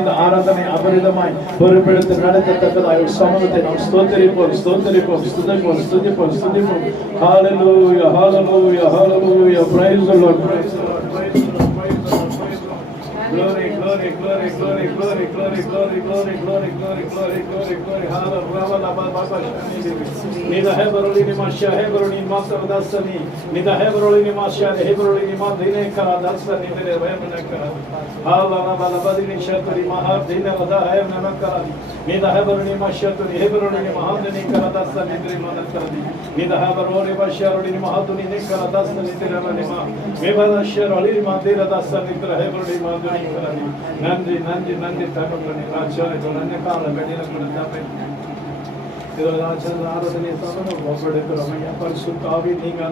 இந்த ஆராதனை அபரிதமாய் பொறுப்பெடுத்து நடத்தத்தக்கதாய் சமூகத்தை நாம் ஸ்தோத்திரிப்போம் ஸ்துதிப்போம். ஹalleluya hallelujah hallelujah praise the Lord praise the Lord praise the Lord praise the Lord praise the Lord. Glory glory glory glory glory glory glory glory glory glory glory glory glory hallelujah. Nida hebroli ni masha hebroli master dasani nida hebroli ni masha hebroli ni madine kara dasani mere vayamna kara hallelujah balabadi ni shatri mahab dine wada hayamna kara nida hebroli masha hebroli ni mahadini kara dasani mere madad kara nida hebroli masha hebroli ni mahaduni ne kara dasani mere madima mebada sharoli ni madira dasani mere hebroli maduni kara nandi nandi nandi takapani rachare donne kala bedina kudatape ஆராதனை ஒப்படைக்கிறோம். பரிசுத்த ஆவி நீங்க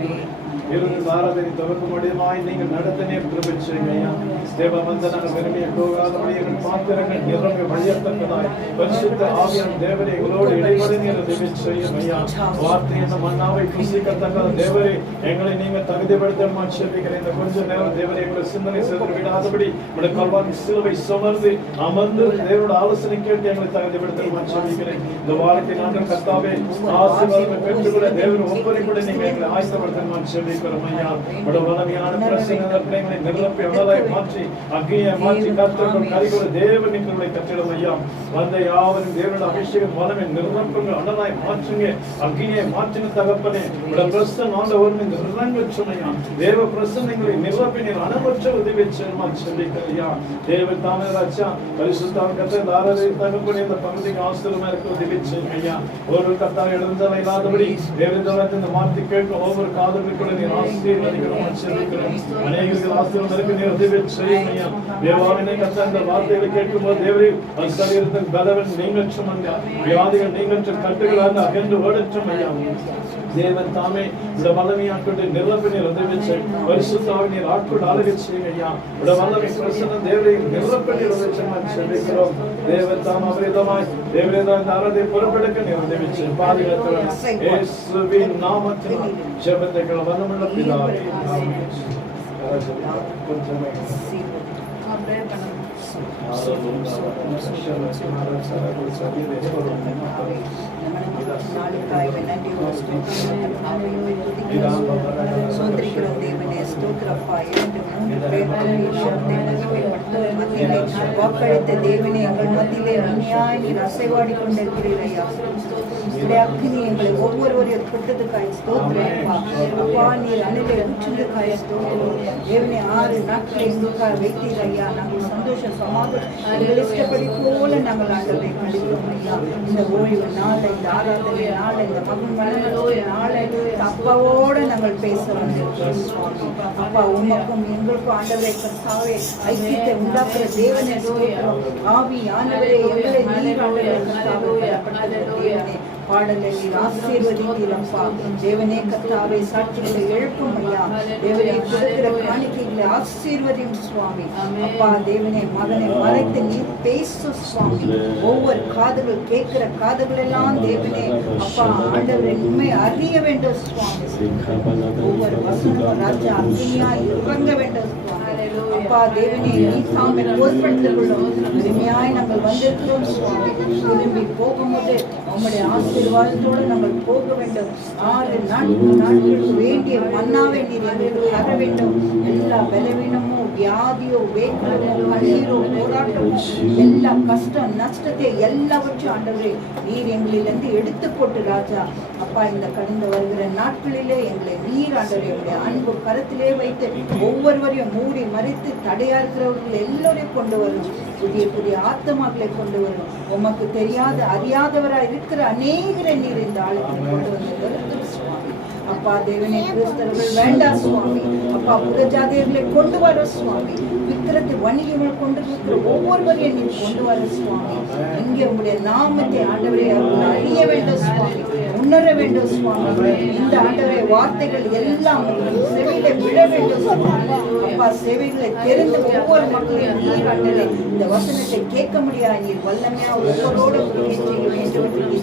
ஆராதனை தவிர்க்க முடியுமாய் நீங்கள் நடத்தனே பிரபஞ்சையா தேவ வந்தனான பெருமையை போகாதபடி எங்கள் பாத்திரங்கள் நிரம்பி வழியத்தக்கதாய் பரிசுத்த ஆவியான தேவரை எங்களோடு இடைவெளி செய்யும் ஐயா. வார்த்தை இந்த மன்னாவை புசிக்கத்தக்க தேவரை எங்களை நீங்க தகுதிப்படுத்த மாற்றிருக்கிறேன். இந்த கொஞ்ச நேரம் தேவரை எங்களை சிந்தனை செய்து விடாதபடி உடைய கல்வாரி சிலுவை சுமர்ந்து அமர்ந்து தேவரோட ஆலோசனை கேட்டு எங்களை தகுதிப்படுத்த மாற்றிருக்கிறேன். இந்த வாரத்தை நாங்கள் கர்த்தாவே ஆசீர்வாதம் பெற்றுக்கொள்ள தேவன் ஒவ்வொரு கூட நீங்க எங்களை ஆசீர்வாதம் செபிக்கிறோம் ஐயா. உடைய வல்லமையான பிரசன்னத்தை எங்களை நிரப்பி அனலாய் மாற்றி அக்னியை மாற்றி கர்த்தர்கள் கரிகொள்ள தேவன் எங்களை கட்டிடும் ஐயா. வந்த யாவரும் தேவனோட அபிஷேகம் வல்லமை நிரப்புங்க அனலாய் மாற்றுங்க அக்னியை மாற்றின தகப்பனே உடைய பிரசன்னம் ஆண்டவரும் இந்த இறங்க சொன்னையா தேவ பிரசன்னங்களை நிரப்பி நீர் அனவற்ற உதவி செய்யுமா செபிக்கிறோம் ஐயா. தேவ தாமே ராஜா பரிசுத்தம் கர்த்தர் ஆராதனை தகப்பனே இந்த பகுதிக்கு ஆசீர்வாதமா இருக்க உதவி செய்யுங்க ஐயா. ஒரு கர்த்தாவே எழுந்தவை இல்லாதபடி தேவதோரத்தின் இந்த வார்த்தை கேட்க ஒவ்வொரு காதலுக்குள்ள நீர் ஆசீர்வதிக்கிறோம் செபிக்கிறோம். அநேகருக்கு ஆசீர்வாதம் இருக்கு நீர் உதவி செய்யுங்க ஐயா. தேவாவினை கர்த்தர் இந்த வார்த்தைகளை கேட்கும்போது தேவரே சரீரத்தின் பலவன் நீங்கற்றும் ஐயா வியாதிகள் நீங்கற்றும் கட்டுகளாக அகன்று ஓடற்றும் ஐயா. தேவன் தாமே இந்த வல்லமையாட்கொண்டு நிரப்பி நீர் உதவி செய்யும். பரிசுத்தாவை நீர் ஆட்கொண்டு ஆளுகை செய்யுங்க ஐயா. இந்த வல்லமை பிரசன்னம் தேவரை நிரப்பி நீர் உதவி செபிக்கிறோம். தேவன் தாம் அபரிதமாய் தேவரே இந்த ஆராதனை பொறுப்பெடுக்க நீர் உதவி செய்யும். பாதுகாத்துடன் இயேசுவின் நாமத்தினால் ஜெபத்தை வல்லமையுள்ள பிதாவே ஆமென். வாக்களித்த தேவனே எங்கள் மத்தியிலே உண்மையாய் நீர் அசைவாடி கொண்டிருக்கிறீரையா. அக்னி எங்களை ஒவ்வொருவரையும் தொட்டதுக்காய் ஸ்தோத்திரம் அப்பா. நீர் அணிலை ஊற்றுவதற்காய் ஸ்தோத்திரம் தேவனே. 6 நாட்களை எங்களுக்காக வைத்தீரையா. நாங்கள் சந்தோஷ சமாதானம் எங்கள் இஷ்டப்படி போல நாங்கள் ஆண்டவரை கழிக்கிறோம் ஐயா. இந்த ஓய்வு நாளை இந்த ஆராதனை நாளை இந்த மகன் மனங்களோடு நாளை அப்பாவோட நாங்கள் பேச வந்திருக்கிறோம் சுவாமி. அப்பா உமக்கும் எங்களுக்கும் ஆண்டவரை கர்த்தாவே ஐக்கியத்தை உண்டாக்குற தேவனே ஸ்தோத்திரம். ஆவி ஆண்டவரே எங்களை நீர் ஆண்டவரை கர்த்தாவே தேவனே பாடலை நீர் ஆசீர்வதித்தீரப்பா. தேவனே கர்த்தாவே சாட்சிகளை எழுப்பும் ஐயா. தேவனே கொடுக்கிற காணிக்கைகளை ஆசீர்வதியும் சுவாமி. அப்பா தேவனே மகனை மறைத்து நீர் பேசு சுவாமி. ஒவ்வொரு காதுகள் கேட்கிற காதுகள் எல்லாம் தேவனே அப்பா ஆண்டவரை உண்மை அறிய வேண்டும் சுவாமி. ஒவ்வொரு வசனமும் ராஜா அக்னியாய் இறங்க வேண்டும் சுவாமி. அப்பா தேவனே நீ தாமே பொறுப்படுத்திக் கொள்ளும். உண்மையாய் நாங்கள் வந்திருக்கிறோம் சுவாமி. திரும்பி போகும்போது உங்களுடைய ஆசீர்வாதத்தோடு நாங்கள் போக வேண்டும். 6 நாட்களுக்கு வேண்டிய மன்னாவை நீர் எங்களுக்கு தர வேண்டும். எல்லா பலவீனமோ வியாதியோ வேதனமோ கண்ணீரோ போராட்டமோ எல்லா கஷ்டம் நஷ்டத்தை எல்லாவற்றையும் ஆண்டவரே நீர் எங்களிலிருந்து எடுத்து போட்டு ராஜா அப்பா இந்த கடந்து வருகிற நாட்களிலே எங்களை நீர் ஆண்டவரே உங்களுடைய அன்பு கருத்திலே வைத்து ஒவ்வொருவரையும் மூடி மறைத்து தடையா இருக்கிறவர்கள் எல்லோரையும் கொண்டு வரும். புதிய புதிய ஆத்மாக்களை கொண்டு வரும். உமக்கு தெரியாத அறியாதவராய் இருக்கிற அநேகரை நீர் இந்த ஆளுக்கு கொண்டு வந்து சுவாமி. அப்பா தேவனே கிறிஸ்தவர்கள் வேண்டாம் சுவாமி. அப்பா புறஜாதியர்களை கொண்டு வர சுவாமி. விக்கிரத்தை வணிகங்களை கொண்டு இருக்கிற ஒவ்வொருவரையும் நீர் கொண்டு வர சுவாமி. இங்கே உங்களுடைய நாமத்தை ஆண்டவரை அறிய வேண்டும் சுவாமி. உணர வேண்டும் சுவாமி. இந்த ஆண்டவரை வார்த்தைகள் எல்லாம் செவியில விழ வேண்டும் சுவாமி. அப்பா சேவைகளை தெரிந்த ஒவ்வொரு மக்களையும் நீர் ஆண்டவரே இந்த வசனத்தை கேட்க முடியாது நீர் வல்லமையா ஒவ்வொருவரோடு செய்ய வேண்டும் என்று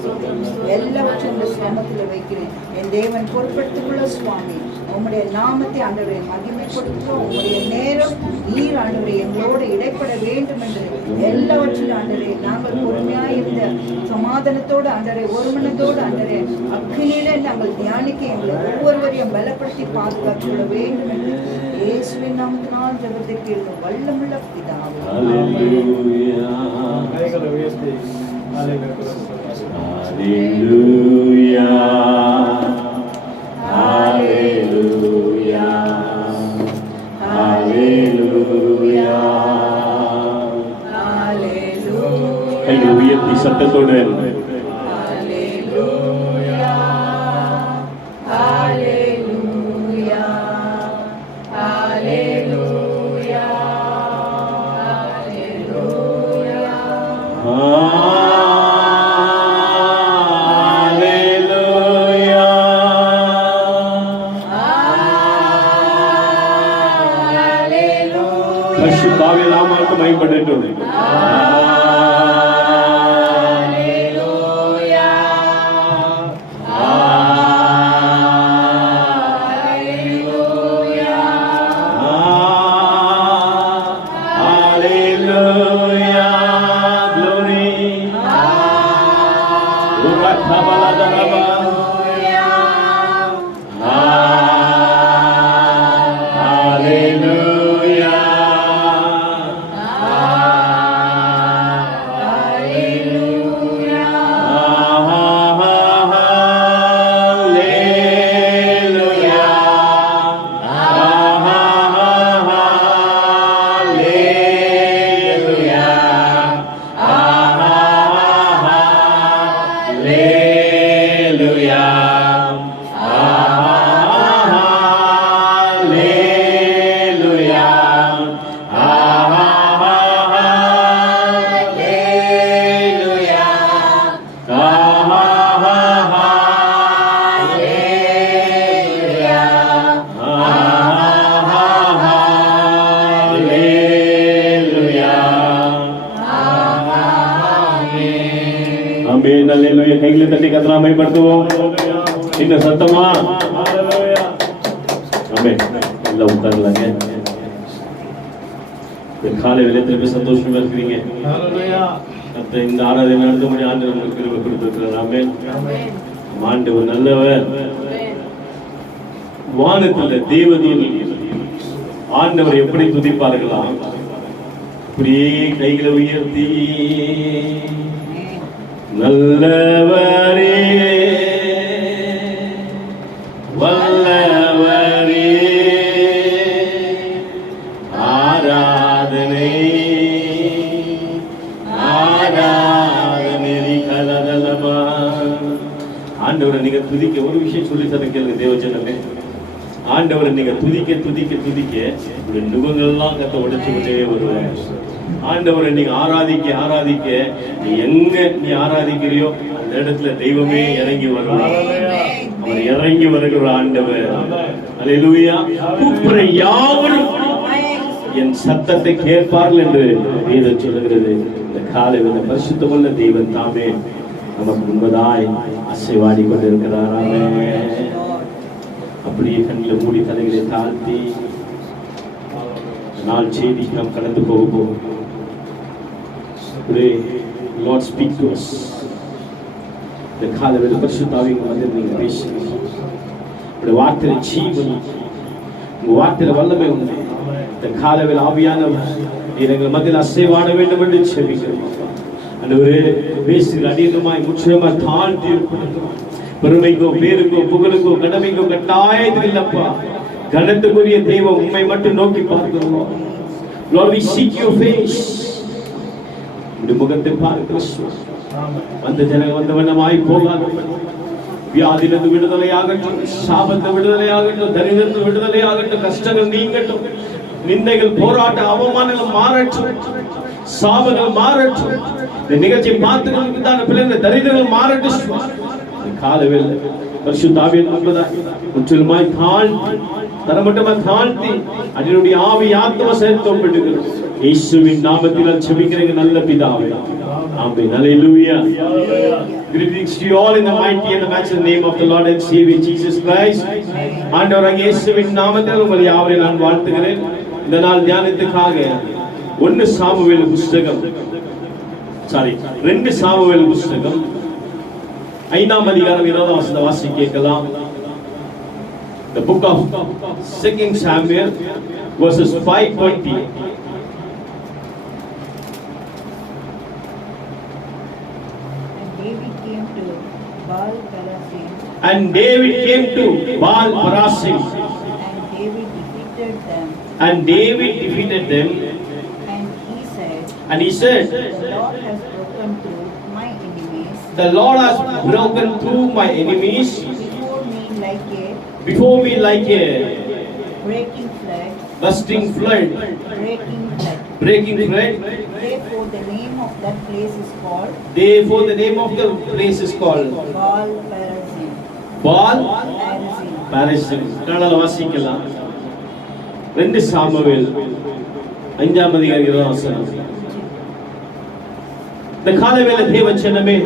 எல்லாவற்றையும் இந்த சிரமத்தில் வைக்கிறேன். என் தேவன் பொறுப்படுத்திக் கொள்ள சுவாமி. உம்முடைய நாமத்தை ஆண்டவரை மகிமைப்படுத்துகிறோம். உம்முடைய நேரம் நீர் ஆண்டவரை எங்களோடு இடைப்பட வேண்டும் என்று எல்லாவற்றிலும் ஆண்டவரை நாங்கள் பொறுமையாய் இருந்த சமாதானத்தோடு ஆண்டவரை ஒருமனத்தோடு ஆண்டவரை அக்னியில நாங்கள் தியானிக்க எங்களை ஒவ்வொருவரையும் பலப்படுத்தி பாதுகாத்து விட வேண்டும் என்று இயேசுவின் நாமத்தினால் ஜெபத்தை கேட்கும் வல்லமுள்ள பிதாவே. கையை உயர்த்தி சத்தத்தோடு பயன்படுத்தோம். கைகளை தட்டி கத்தலாம் பயன்படுத்துவோம். இன்னும் சத்தமா எல்லாம் உட்கார்லாங்க. காலை வேளையில சந்தோஷமா இருக்கிறீங்க. இந்த ஆராதனை நடத்த முடிய ஆண்டவர் நமக்கு கிருபை கொடுத்திருக்கிறார். ஆமென். ஆண்டவர் நல்லவர். வானத்துல தேவதூதர்கள் ஆண்டவர் எப்படி துதிப்பார்களாம், அப்படியே கைகளை உயர்த்தி நல்லவரே வல்லவரே ஆராதனை ஆராதனை கலதலமா. ஆண்டவரை நீங்க துதிக்க ஒரு விஷயம் சொல்லி தர கேளுங்க தேவஜனமே. ஆண்டவரை நீங்க துதிக்க துதிக்க துதிக்க உங்களுடைய நுகங்கள்லாம் கத்த உடைச்சு கொண்டே வருவாங்க. ஆண்டவரை நீங்க ஆராதிக்க ஆராதிக்க நீ எங்க நீ ஆராதிக்கிறியோ அந்த இடத்துல தெய்வமே இறங்கி வருவார். அவர் இறங்கி வருகிற ஆண்டவர். அல்லேலூயா. கூப்பிடுற யாவரும் என் சத்தத்தை கேட்பார்கள் என்று வேதம் சொல்லுகிறது. இந்த காலையில பரிசுத்தமுள்ள தெய்வன் தாமே நமக்கு முன்பதாய் அசைவாடி கொண்டிருக்கிறார். அப்படியே கண்ணில் மூடி தலைகளை தாழ்த்தி நாள் செய்தி நாம் கடந்து போகும். Pray, Lord, speak to us. இந்த காலையில் பரிசுத்தாவின் வந்து நீங்க பேசுங்க. உங்களுடைய வார்த்தையில ஜீவன், உங்க வார்த்தையில வல்லமை உண்டு. இந்த காலையில் ஆவியானவர் எங்கள் மத்தியில் அசைவாட வேண்டும் என்று செபிக்கிறோம். ஆண்டவரே பேசுகிற அடியமாய் முற்றிலுமாய் தாழ்த்தி இருக்கிறோம். பெருமைக்கோ பேருக்கோ புகழுக்கோ கடமைக்கோ கட்டாயத்தில் இல்லப்பா. கனத்துக்குரிய தெய்வம் உண்மை மட்டும் நோக்கி பார்க்கிறோம். Lord, we seek your face. முகத்தை பார்க்கிறோம். அந்த ஜனங்கள் வந்தவண்ணமாய் போகாது. வியாதியிலிருந்து விடுதலையாகட்டும், சாபத்தை விடுதலையாகட்டும், தரித்திரத்தில் விடுதலையாகட்டும், கஷ்டங்கள் நீங்கட்டும், நிந்தைகள் போராட்ட அவமானங்கள் மாறட்டும், சாபங்கள் மாறட்டும். இந்த நிகழ்ச்சியை பார்த்துக்கொண்டிருந்தான பிள்ளைங்க தரித்திரங்கள் மாறட்டும். காலவில் பரிசுத்தாவின் முன்பதாய் முற்றிலுமாய் தாழ்த்தி தரமட்டமா தாழ்த்தி அதனுடைய ஆவி ஆத்ம சேர்த்தோம் விடுகிறோம். இயேசுவின் நாமத்தில் ஜெபிக்கிறேன் நல்ல பிதாவே. ஆமென். ஹalleluya. Greetings to you all in the mighty and the matchless name of the Lord and Savior Jesus Christ. ஆண்டவராகிய இயேசுவின் நாமத்தில் உங்களை யாவரையும் நான் வாழ்த்துகிறேன். இந்த நாள் தியானத்துக்காக 2 சாமுவேல் புத்தகம் 5ஆம் அதிகாரம் 20ஆம் வசனத்தை வாசிக்க கேட்கலாம். The book of 2 Samuel verses 5:20. And David came to Baal Perazim. And David defeated them. And he said, The Lord has broken through my enemies. The Lord has broken through my enemies before me like a breaking flood. bursting flood. Breaking flood. Therefore the name of that place is called Therefore the name of the place is called Baal Perazim. Baal Perazim. Perazim. கண்ணால வாசிக்கலாம். 2 Samuel 5ஆம் அதிகாரம் 20ஆம் வசனம். இந்த காலவேளை தேவச்சனமே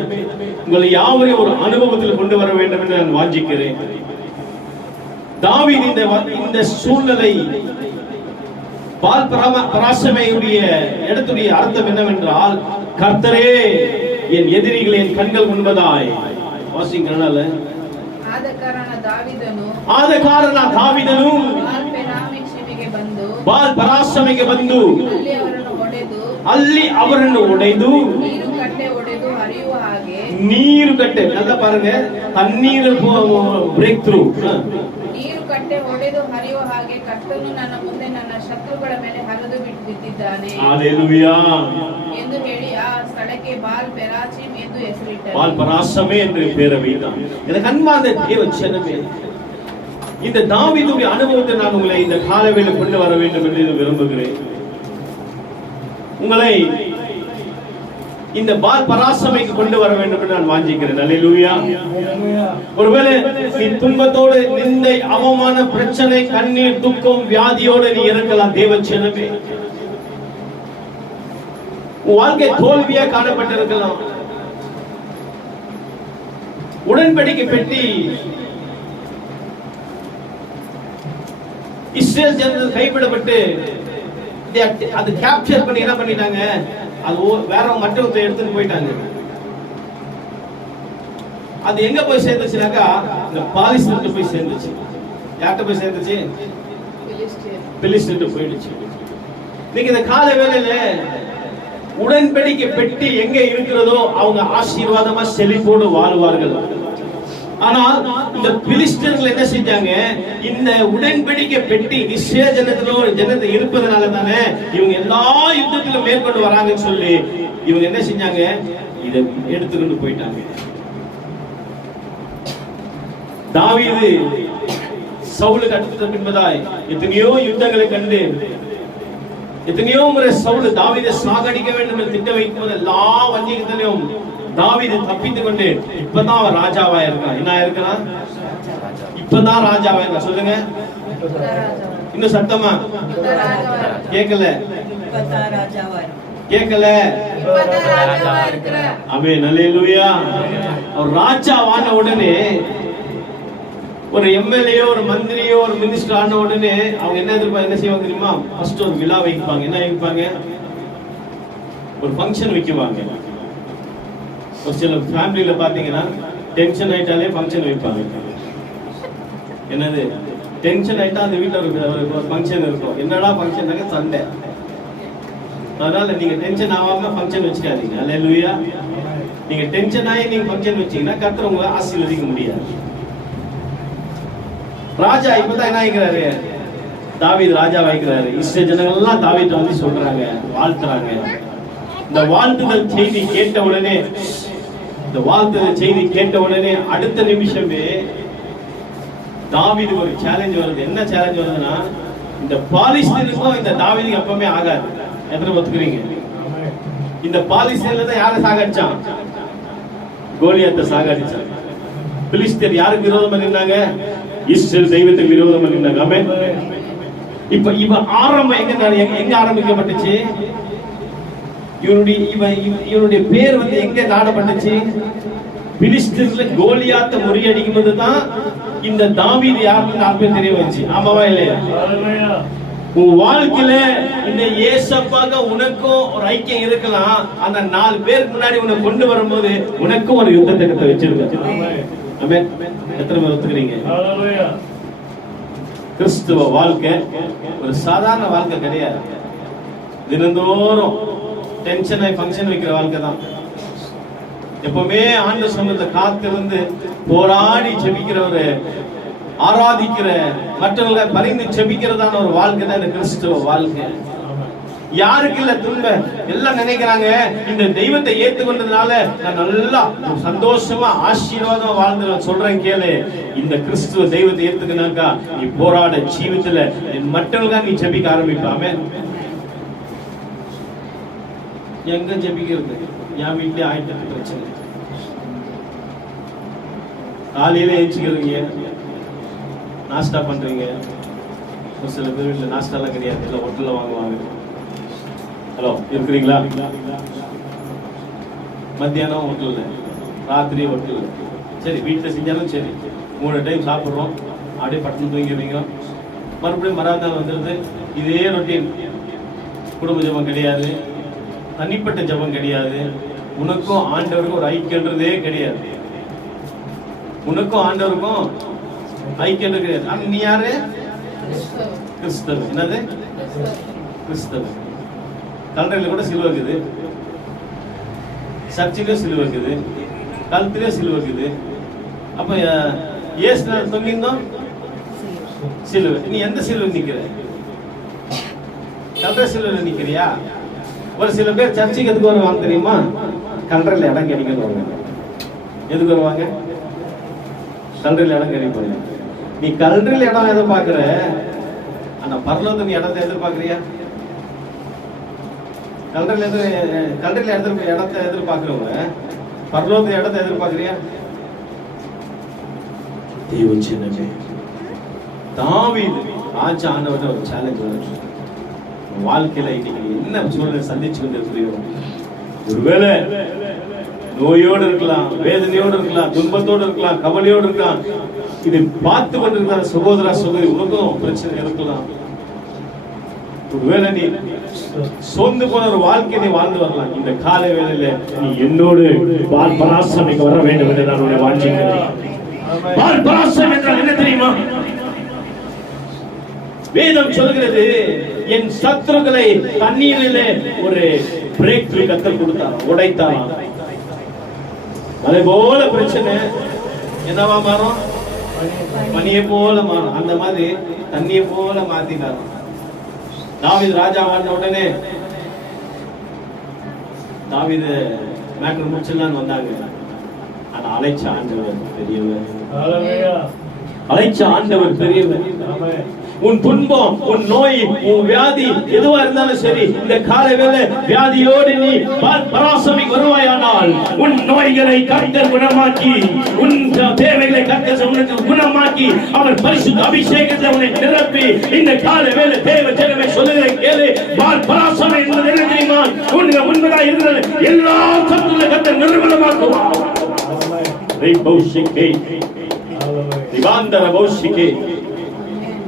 உங்களை யாவரையும் ஒரு அனுபவத்தில் கொண்டு வர வேண்டும் என்று நான் வாஞ்சிக்கிறேன். தாவீது இந்த சூழ்நிலை பால் பராசமையுடைய இடத்துடைய அர்த்தம் என்னவென்றால், கர்த்தரே என் எதிரிகளை என் கண்கள் முன்பதாய். வாசிக்கிறனால ಆದಕಾರಣ ದಾವೀದನು ಬಾಲ್ ಪರಾಶ್ರಮಕ್ಕೆ ಬಂದು ಅಲ್ಲಿ ಅವರನ್ನು ಒಡೆದು ನೀರು ಕಟ್ಟೆ நல்லா பாருங்க, தண்ணீர் ಬ್ರೇಕ್ ಥ್ರೂ ನೀರು ಕಟ್ಟೆ ಒಡೆದು ಹರಿಯುವ ಹಾಗೆ ಕರ್ತನು ನನ್ನ ಮುಂದೆ ನನ್ನ ಶತ್ರುಗಳ ಮೇಲೆ ಹರಿದು ಬಿಟ್ಟಿದ್ದಾನೆ. ಹalleluya ಎಂದು ಹೇಳಿ ಆ ಸ್ಥಳಕ್ಕೆ ಬಾಲ್ ಪೆರಾಚಿಮ್ ಎಂದು ಹೆಸರಿಟ್ಟರು. ಬಾಲ್ ಪರಾಶ್ರಮ என்று பெயர் வைத்தான். எனக்கு அன்பான தேவச்சனமே, இந்த தாவீதுடைய அனுபவத்தை நான் உங்களை இந்த காலவேளை கொண்டு வர வேண்டும் என்று விரும்புகிறேன். உங்களை இந்த பால் பராசமைக்கு கொண்டு வர வேண்டும் என்று நான் வாஞ்சிக்கிறேன். ஹalleluya. ஒருவேளை நீ துன்பத்தோடு, நிந்தை, அவமான, பிரச்சனை, கண்ணீர், துக்கம், வியாதியோடு நீ இருக்கலாம் தேவச்சனமே. உன் வாழ்க்கை தோல்வியா காணப்பட்டிருக்கலாம். உடன்படிக்கை பெட்டி இஸ்ரேல் ஜனங்கள் கைவிடப்பட்டு அது கேப்சர் பண்ணி என்ன பண்ணிட்டாங்க, அது வேற மற்றவத்தை எடுத்துட்டு போயிட்டாங்க. அது எங்க போய் சேர்ந்துச்சுனாக்கா இந்த பாலிஸ்தீன்ல போய் சேர்ந்துச்சு. யார்கிட்ட போய் சேர்ந்துச்சு? பிலிஸ்தீன்ல போயிடுச்சு. நீங்க இந்த கால வேளையில உடன்படிக்கை பெட்டி எங்க இருக்கிறதோ அவங்க ஆசீர்வாதமா செழிப்போடு வாழ்வார்கள். ஆனால் இந்த பிலிஸ்தீன்கள் என்ன செஞ்சாங்க, இந்த உடன்படிக்கை பெட்டி இஸ்ரேல் ஜனத்தை இருப்பதனால தானே இவங்க எல்லா யுத்தத்திலும் மேற்கொண்டு வராங்கன்னு சொல்லி இவங்க என்ன செஞ்சாங்க, இதை எடுத்துக்கொண்டு போயிட்டாங்க. தாவீது சவுலுக்கு அடுத்த பின்பதாய் எத்தனையோ யுத்தங்களை கண்டு எத்தனையோ முறை சவுல் தாவீதை சாகடிக்க வேண்டும் என்று திட்டம் வைக்கும் எல்லா வஞ்சிகத்திலையும் தாவீது தப்பித்துக் கொண்டு இப்பதான் அவன் ராஜாவா இருக்கான். என்ன இருக்கிறான்? இப்பதான் ராஜாவா இருக்கான். சொல்லுங்க இன்னும் சத்தமா கேட்கல, கேட்கல. ஆமென், ஹல்லேலூயா. அவர் ராஜாவான உடனே ஒரு எம்எல்ஏ, ஒரு மந்திரியோ, ஒரு மினிஸ்டர் ஆன உடனே அவங்க என்ன எதிர்பார்க்க, என்ன செய்வாங்க தெரியுமா? ஃபர்ஸ்ட் ஒரு விழா வைப்பாங்க. என்ன வைப்பாங்க? ஒரு ஃபங்க்ஷன் வைக்குவாங்க. ஒரு சில ஃபேமிலியில பாத்தீங்கன்னா டென்ஷன் ஆயிட்டாலே ஃபங்க்ஷன் வைப்பாங்க. என்னது டென்ஷன் ஆயிட்டா அந்த வீட்டுல ஒரு ஃபங்க்ஷன் இருக்கும். என்னடா ஃபங்க்ஷன்னாக்க சண்டை. அதனால நீங்க டென்ஷன் ஆகாம ஃபங்க்ஷன் வச்சுக்காதீங்க. ஹல்லேலூயா. நீங்க டென்ஷன் ஆகி நீங்க ஃபங்க்ஷன் வச்சீங்கன்னா கர்த்தர் உங்களை ஆசீர்வதிக்க முடியாது. ராஜா இப்பதான் என்ன ஆகிக்கிறாரு, தாவீது ராஜா வைக்கிறாரு. இஸ்ரேல் ஜனங்கள் எல்லாம் தாவீதை வந்து சொல்றாங்க, வாழ்த்துறாங்க. இந்த வாழ்த்துதல் செய்தி கேட்ட உடனே, இந்த வாழ்த்துதல் செய்தி கேட்ட உடனே அடுத்த நிமிஷமே தாவீது ஒரு சேலஞ்ச் வருது. என்ன சேலஞ்ச் வருதுன்னா, இந்த பாலிஸ்தீனுக்கும் இந்த தாவீதுக்கு அப்பவே ஆகாது. எத்தனை ஒத்துக்கிறீங்க? இந்த பாலிஸ்தீன்ல தான் யாரை சாகடிச்சான்? கோலியாத்தை சாகடிச்சான். பிலிஸ்தீன் யாருக்கு விரோதம் பண்ணிருந்தாங்க? இஸ்ரேல் தெய்வத்துக்கு விரோதம் பண்ணிருந்தாங்க. ஆமென். இப்ப ஆரம்பம் எங்க ஆரம்பிக்கப்பட்டுச்சு? இவனுடைய பேர் வந்து எங்க நாடப்பட்டுச்சு? பிலிஸ்தீன்ல கோலியாத்தை முறியடிக்கும் போதுதான் இந்த தாவீது யாருன்னு 4 பேர் தெரிய வந்துச்சு. ஆமாவா இல்லையா? உன் வாழ்க்கையில இந்த ஏசப்பாக உனக்கும் ஒரு ஐக்கியம் இருக்கலாம். அந்த 4 பேருக்கு முன்னாடி உன்னை கொண்டு வரும்போது உனக்கும் ஒரு யுத்த திட்டத்தை வச்சிருக்க. ஆமென். எத்தனை பேர் ஒத்துக்கிறீங்க? கிறிஸ்துவ வாழ்க்கை ஒரு சாதாரண வாழ்க்கை கிடையாது. தினந்தோறும் டென்ஷன் ஆகி ஃபங்க்ஷன் வைக்கிற வாழ்க்கை தான். எப்பவுமே ஆண்டு சமூகத்தை காத்திருந்து போராடி ஜெபிக்கிறவரு, ஆராதிக்கிற, மற்றவர்களை பரிந்து ஜெபிக்கிறதான ஒரு வாழ்க்கை தான் இந்த கிறிஸ்துவ வாழ்க்கை. யாருக்கு இல்ல துன்பம்? எல்லாம் நினைக்கிறாங்க இந்த தெய்வத்தை ஏத்துக்கொண்டதுனால நான் நல்லா சந்தோஷமா ஆசீர்வாதமா வாழ்ந்து சொல்றேன் கேளு. இந்த கிறிஸ்துவ தெய்வத்தை ஏத்துக்கினாக்கா நீ போராட ஜீவித்துல மற்றவர்களுக்காக நீ ஜெபிக்க ஆரம்பிப்பாமே. எங்க ஜெபிக்கிறது? என் வீட்லயே ஆயிட்டு பிரச்சனை. காலையில ஏச்சுக்கிறீங்க, நாஸ்டா பண்றீங்க. ஒரு சில பேர் வீட்டுல நாஸ்டா எல்லாம் கிடையாது, இல்ல ஹோட்டல்ல வாங்குவாங்க. ஹலோ, இருக்கிறீங்களா? மத்தியானம் ஹோட்டல்ல, ராத்திரி ஹோட்டல்ல. சரி, வீட்டுல செஞ்சாலும் சரி, 3 டைம் சாப்பிடுறோம், அப்படியே பட்டணம் தூங்கிடுவீங்க. மறுபடியும் மறாநாள் வந்துடுது, இதே ரொட்டீன். குடும்ப ஜபம் கிடையாது, தனிப்பட்ட ஜபம் கிடையாது. உனக்கும் ஆண்டவருக்கும் ஒரு ஐக்கியன்றதே கிடையாது. உனக்கும் ஆண்டவருக்கும் ஐக்கியம் கிடையாது. நீ யாரு? கிறிஸ்தவ. என்னது? கிறிஸ்தவ. கல்லறையில கூட சிலுவை இருக்குது, சர்ச்சிலும் சிலுவை இருக்குது, கழுத்திலும் சிலுவை இருக்குது. அப்ப ஏசு தொங்கிருந்தோம் சிலுவை. நீ எந்த சிலுவை நிக்கிற? கல்லறை சிலுவை நிக்கிறியா? ஒரு சில பேர் சர்ச்சுக்கு எதுக்கு வருவாங்க தெரியுமா? கல்லறையில இடம் கிடைக்கணும் வருவாங்க. எதுக்கு வருவாங்க? கல்லறையில இடம் கிடைப்பாங்க. நீ கல்லறையில இடம் எதிர்பார்க்கிற, ஆனா பரலோகத்துல நீ இடத்தை எதிர்பார்க்கிறியா? கல்லறையில இடத்தை எதிர்பார்க்கிறவங்க பரலோகத்துல இடத்தை எதிர்பார்க்கிறியா? தேவஜனமே, தாவீது ராஜா ஆண்டவர்ட்ட ஒரு சேலஞ்ச் வருது. வாழ்க்கையில இன்னைக்கு என்ன சூழ்நிலை சந்திச்சு கொண்டிருக்கிறோம்? ஒருவேளை நோயோடு இருக்கலாம், வேதனையோடு இருக்கலாம், துன்பத்தோடு இருக்கலாம், கவலையோடு இருக்கலாம். இதை பார்த்து கொண்டிருக்கிற சகோதர சகோதரி, உனக்கும் பிரச்சனை இருக்கலாம். ஒருவேளை நீ சோர்ந்து போன ஒரு வாழ்க்கை நீ வாழ்ந்து வரலாம். இந்த காலை வேளையில நீ என்னோடு பால் பராசமைக்கு வர வேண்டும் என்று நான் உன்னை வாழ்த்துகிறேன். பால் பராசம் என்றால் என்ன தெரியுமா? வேதம் சொல்கிறது, என் சத்துருக்களை தண்ணீரிலே ஒரு பிரேக் த்ரூ கத்தர் கொடுத்தார், உடைத்தார். அதே போல பிரச்சனை என்னவா மாறும்? பனியை போல மாறும். அந்த மாதிரி தண்ணியை போல மாத்தினார். தாவீது ராஜா ஆன உடனே தாவீது மேட்டர் முடிச்சலான்னு வந்தாங்க. ஆனா அழைச்ச ஆண்டவர் பெரியவர். அழைச்ச ஆண்டவர் பெரியவர். உன் துன்பம், உன் நோய், உன் வியாதி எதுவா இருந்தாலும் சரி, இந்த காலை வேளை வியாதியோடு நீ பராசமிக்கு வருவாயானால் உன் நோய்களை கர்த்தர் குணமாக்கி, உன் தேவைகளை கர்த்தர் உனக்கு குணமாக்கி, அவர் பரிசுத்த அபிஷேகத்தை உன்னை நிரப்பி, இந்த காலை வேளை தேவ ஜனமே சொல்லுகிற கேளு. பராசமம் என்பது என்ன தெரியுமா? உண்மையாக இருக்கிறது எல்லா சத்துருவை கர்த்தர் நிர்மூலமாக்குவார்.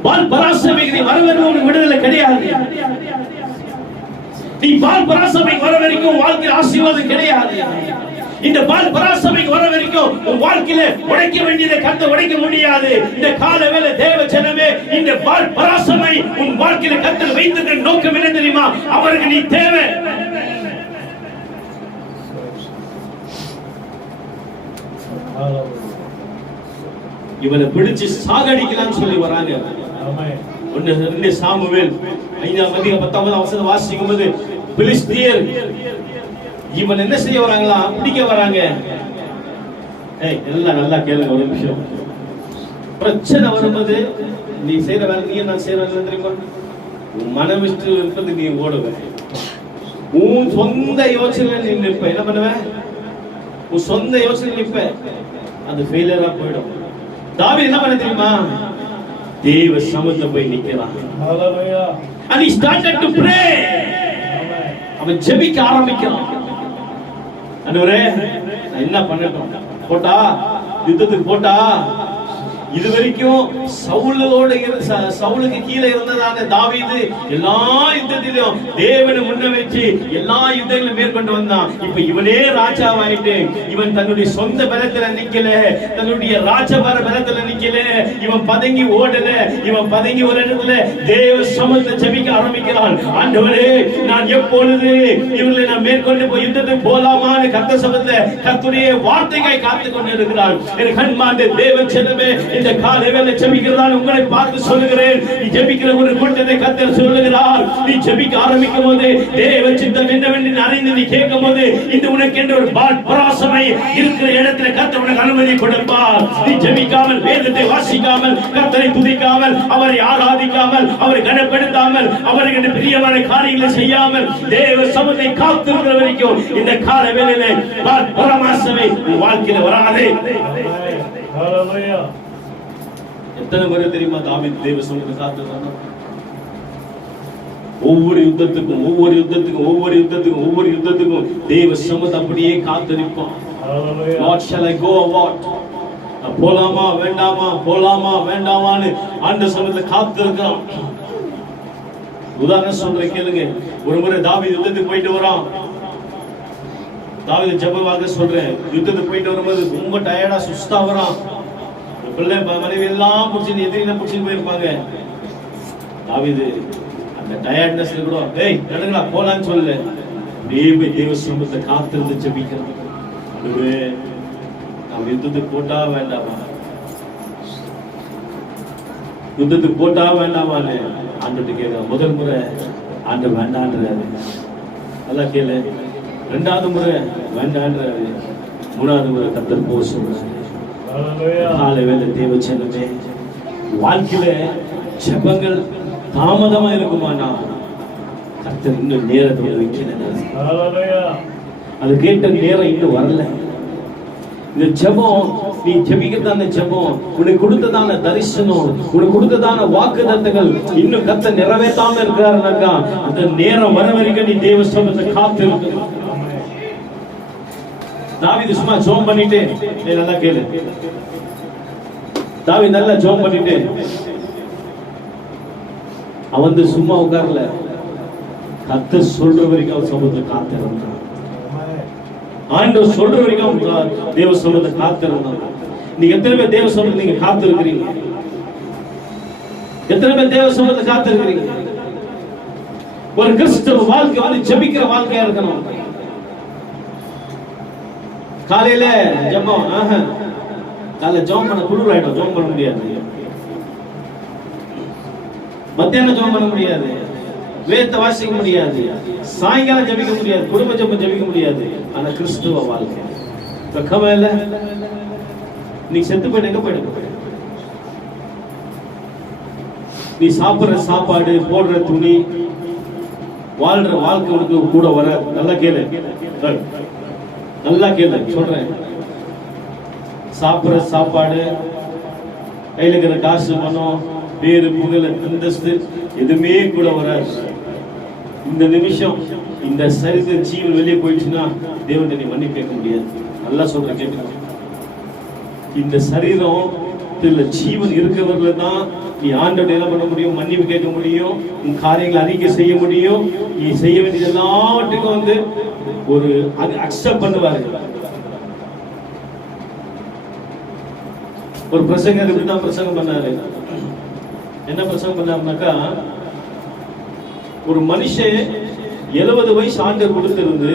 பால் பராசமைக்கு நீ வரவரைக்கும் உனக்கு விடுதலை கிடையாது. நீ பால் பராசமைக்கு வர வரைக்கும் வாழ்க்கையில் ஆசீர்வாதம் கிடையாது. இந்த பால் பராசமைக்கு வர வரைக்கும் உன் வாழ்க்கையில உடைக்க வேண்டியதை கர்த்தர் உடைக்க முடியாது. இந்த கால வேளை தேவ ஜனமே, இந்த பால் பராசமை உன் வாழ்க்கையில கர்த்தர் வைத்திருக்கிற நோக்கம் என்ன தெரியுமா? அவருக்கு நீ தேவை. இவனை பிடிச்சு சாகடிக்கலாம்னு சொல்லி வராங்க. 1 சாமுவேல் 5:10 வாசிக்கும் போது பிலிஸ்தியர் இவன் என்ன செய்ய வராங்களா? பிடிக்க வராங்க. எல்லாம் நல்லா கேளுங்க ஒரு நிமிஷம். பிரச்சனை வரும்போது நீ செய்யற வேலை, நீ நான் செய்யற வேலை தெரியுமா? உன் மனம் விட்டு இருப்பது நீ ஓடுவ. உன் சொந்த யோசனை நீ நிற்ப. என்ன பண்ணுவ? உன் சொந்த யோசனை நிற்ப. அது ஃபெயிலியரா போயிடும். தாவீது என்ன பண்ண தெரியுமா? தேவ சமூகத்துல போய் நிக்கிறான். Hallelujah. And he started to pray. அவன் ஜெபிக்க ஆரம்பிக்கிறான். ஆண்டவரே நான் என்ன பண்ணட்டும்? போட்டா யுத்தத்துக்கு போட்டா, இது வரைக்கும் சவுலுக்கு கீழே இருந்ததான தாவீது எல்லா யுத்தத்திலும் தேவனை முன்ன வச்சு எல்லா யுத்தங்களும் மேற்கொண்டு வந்தான். இப்ப இவனே ராஜாவாயிட்டு இவன் தன்னுடைய சொந்த பலத்துல நிக்கல, தன்னுடைய ராஜபார பலத்துல நிக்கல, இவன் பதங்கி ஓடல, இவன் பதங்கி ஒரு இடத்துல தேவ சமூகத்தை ஜெபிக்க ஆரம்பிக்கிறான். ஆண்டவரே நான் எப்பொழுது இவங்களை நான் மேற்கொண்டு போய் யுத்தத்துக்கு போலாமான்னு கர்த்தர் சமூகத்துல கர்த்தருடைய வார்த்தைக்காய் காத்துக் கொண்டிருக்கிறான். என் கண்மார்ந்த தேவ ஜனமே, இந்த காலைவேளை ஜெபிக்கிறதால் உங்களை பார்த்து சொல்லுகிறேன், நீ ஜெபிக்கிற ஒரு கூட்டத்தை கர்த்தர் சொல்லுகிறார். நீ ஜெபிக்க ஆரம்பிக்கும் போது தேவ சித்தம் என்னவென்று அறிந்து நீ கேட்கும் போது இந்த உனக்கு என்ற ஒரு பராசமை இருக்கிற இடத்துல கர்த்தர் உனக்கு அனுமதி கொடுப்பார். நீ ஜெபிக்காமல், வேதத்தை வாசிக்காமல், கர்த்தரை துதிக்காமல், அவரை ஆராதிக்காமல், அவரை கனப்படுத்தாமல், அவருக்கு பிரியமான காரியங்களை செய்யாமல் தேவ சமூகத்தை காத்திருக்கிற வரைக்கும் இந்த காலைவேளையில பராசமை வாழ்க்கையில வராதே. எத்தனை முறை தெரியுமா தாவீது தேவ சமூகத்தை காத்துறான்? ஒவ்வொரு யுத்தத்துக்கும் தேவ சமூகத்தை அப்படியே காத்திருப்பான். What shall I go or what? போலாமா வேண்டாமான்னு ஆண்டவர் சமூகத்தை காத்திருக்கிறான். உதாரணம் சொல்றேன் கேளுங்க. ஒரு முறை தாவீது யுத்தத்துக்கு போயிட்டு வரான். தாவீது ஜெபமாக சொல்றேன், யுத்தத்துக்கு போயிட்டு வரும்போது ரொம்ப டயர்டா சுஸ்தா வரான். பிள்ளை மனைவி எல்லாம் புடிச்சு எதிரில புடிச்சுட்டு போயிருப்பாங்க. தாவீது அந்த டயர்ட்னஸ்ல கூட ஏய் நடங்களா போலான்னு சொல்லல, அப்படியே போய் தேவ சமூகத்தை காத்திருந்து ஜெபிக்கிறான். அதுவே நாம் யுத்தத்துக்கு போட்டா வேண்டாமா, யுத்தத்துக்கு போட்டா வேண்டாமான்னு ஆண்டுட்டு கேட்க. முதல் முறை ஆண்டு வேண்டான்றாரு, நல்லா கேளு. ரெண்டாவது முறை வேண்டான்றாரு, மூணாவது முறை கர்த்தர் போக சொல்றாரு. காலைவேளை தேவ ஜனமே, வாழ்க்கையில ஜெபங்கள் தாமதமா இருக்குமானா கர்த்தர் இன்னும் நேரத்தை வைக்கிறார். அது கேட்ட நேரம் இன்னும் வரல. இந்த ஜெபம், நீ ஜெபிக்கிறதான ஜெபம், உனக்கு கொடுத்ததான தரிசனம், உனக்கு கொடுத்ததான வாக்குத்தத்தங்கள் இன்னும் கர்த்தர் நிறைவேற்றாம இருக்கிறாருனாக்கா அந்த நேரம் வர வரைக்கும் நீ தேவ சமூகத்தை காத்திருக்கணும். தாவீது சும்மா ஜெபம் பண்ணிட்டு, நல்லா கேளு, தாவீது நல்லா ஜெபம் பண்ணிட்டு அவன் சும்மா உட்கார்ல, கர்த்தர் சொல்ற வரைக்கும் அவன் சமூகத்தை காத்திருந்தான். ஆண்டவர் சொல்ற வரைக்கும் தேவ சமூகத்தை காத்திருந்தான். நீங்க எத்தனை பேர் தேவ சமூகத்தை நீங்க காத்திருக்கிறீங்க? எத்தனை பேர் தேவ சமூகத்தை காத்திருக்கிறீங்க? ஒரு கிறிஸ்தவ வாழ்க்கை வந்து ஜெபிக்கிற வாழ்க்கையா இருக்கணும். காலையில ஜெபம், காலையில ஜெபம் பண்ண குளிர் ஆயிடும், ஜெபம் பண்ண முடியாது. மத்தியானம் ஜெபம் பண்ண முடியாது, வேதத்தை வாசிக்க முடியாது, சாயங்காலம் ஜெபிக்க முடியாது, குடும்ப ஜெபம் ஜெபிக்க முடியாது. ஆனா கிறிஸ்துவ வாழ்க்கை வெக்கமா இல்ல? நீ செத்து போயிட்டு எங்க போயிடு? நீ சாப்பிடுற சாப்பாடு, போடுற துணி, வாழ்ற வாழ்க்கை உனக்கு கூட வர. நல்லா கேளு, நல்லா கேளு சொல்றேன். சாப்பிடுற சாப்பாடு, கையில இருக்கிற காசு, பணம், பேரு, புகழ், அந்தஸ்து எதுவுமே கூட வராது. இந்த நிமிஷம் இந்த சரீர ஜீவன் வெளியே போயிடுச்சுன்னா தேவன் நீ மன்னிப்பு கேட்க முடியாது. நல்லா சொல்ற கேட்க. இந்த சரீரம் ஜீவன் இருக்கிறவர்கள தான் நீ ஆண்டவரை என்ன பண்ண முடியும், மன்னிப்பு கேட்க முடியும், உன் காரியங்களை அறிக்கை செய்ய முடியும். நீ செய்ய வேண்டியது எல்லாத்துக்கும் வந்து ஒரு அக்செப்ட் பண்ணுவாரு. ஒரு பிரசங்கர் இப்படிதான் பிரசங்கம் பண்ணாரு. என்ன பிரசங்கம் பண்ணாருனாக்கா, ஒரு மனுஷன் 70 வயசு ஆண்டவர் கொடுத்திருந்து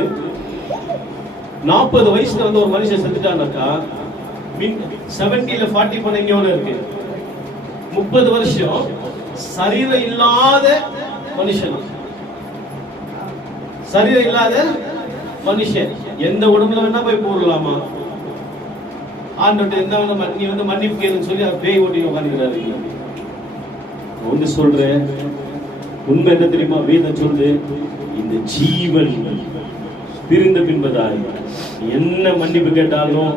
40 வயசுல வந்து ஒரு மனுஷன் செத்துட்டானாக்கா 70ல 40 பண்ண எவ்வளவு இருக்கு? 30 வருஷம் சரீரம் இல்லாத மனுஷன். சரீரம் இல்லாத மனுஷன் எந்த உடம்புல வேணா போய் போடலாமா? ஆண்டவர்ட்ட என்ன நீ வந்து மன்னிப்பு கேளுன்னு சொல்லி அவர் பேய் ஓட்டி உட்காந்துக்கிறாரு. ஒன்று சொல்றேன், உண்மை என்ன தெரியுமா? வேதம் சொல்லுது, இந்த ஜீவன் பிரிந்த பின்பதாய் என்ன மன்னிப்பு கேட்டாலும்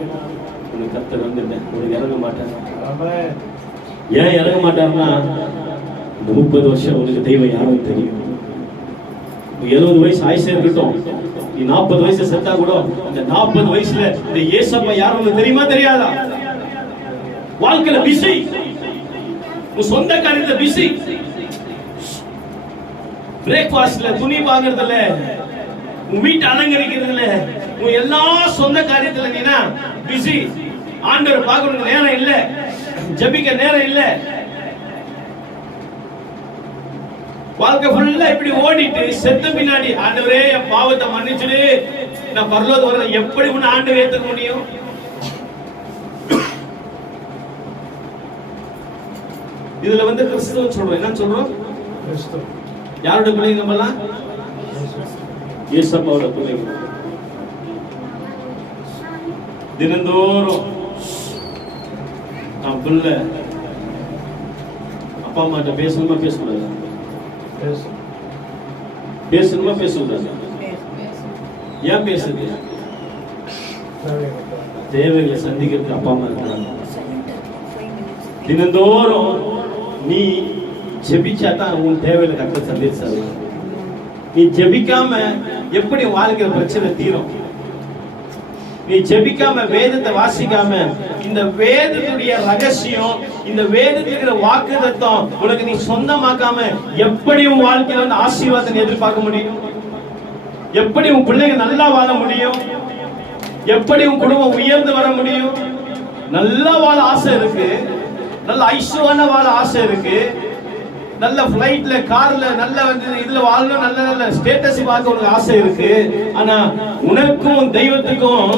உனக்கு கர்த்தர் வந்து உனக்கு இறங்க மாட்டார். ஏன் இறங்க மாட்டார்னா, இந்த 30 வருஷம் உனக்கு தெய்வம் யாரும் தெரியும். 70 வயசு ஆயுசே இருக்கட்டும், நீ 40 வயசு செத்தா கூட இந்த 40 வயசுல இந்த ஏசப்பா யாரும் தெரியுமா தெரியாதா? வாழ்க்கையில பிஸி, உன் சொந்த காரியத்துல பிஸி, பிரேக்ஃபாஸ்ட்ல, துணி வாங்குறதுல, உன் வீட்டை அலங்கரிக்கிறதுல, உன் எல்லா சொந்த காரியத்துல நீனா பிஸி. ஆண்டவர் பார்க்கறதுக்கு நேரம் இல்ல, ஜெபிக்க நேரம் இல்ல. வாழ்க்கை ஃபுல்லா இப்படி ஓடிட்டு செத்த பின்னாடி ஆண்டவரே என் பாவத்தை மன்னிச்சுடு, நான் பரலோகம் வரேன், எப்படி உன்னை ஆண்டவர் ஏத்துக்க முடியும்? இதுல கிறிஸ்துவ சொல்றோம். என்ன சொல்றோம்? யாரோட பிள்ளைங்க நம்மலாம்? இயேசுவோட பிள்ளைங்க. தினந்தோறும் நான் பிள்ளை அப்பா அம்மாட்ட பேசணுமா பேசக்கூடாது? பேசணுமா பேசக்கூடாது? ஏன் பேசுது? தேவைகளை சந்திக்கிறதுக்கு அப்பா அம்மா இருக்கிறாங்க. தினந்தோறும் நீ ஜெபிச்சாதான் உன் தேவையில கட்ட சந்திச்சாரு. நீ ஜெபிக்காம எப்படி வாழ்க்கையில பிரச்சனை தீரும்? நீ ஜெபிக்காம வேதத்தை வாசிக்காம இந்த வேதத்துடைய ரகசியம், இந்த வேதத்துக்கு வாக்குத்தத்தம் உனக்கு நீ சொந்தமாக்காம எப்படி உன் வாழ்க்கையில ஆசீர்வாதத்தை எதிர்பார்க்க முடியும்? எப்படி உன் பிள்ளைங்க நல்லா வாழ முடியும்? எப்படி உன் குடும்பம் உயர்ந்து வர முடியும்? நல்லா வாழ ஆசை இருக்கு, நல்ல ஐஸ்வர்யமான வாழ ஆசை இருக்கு, நல்ல ஃளைட்ல கார்ல நல்ல இதுல வாழணும், நல்ல நல்ல ஸ்டேட்டஸ் பார்க்க உனக்கு ஆசை இருக்கு. ஆனா உனக்கும் தெய்வத்துக்கும்,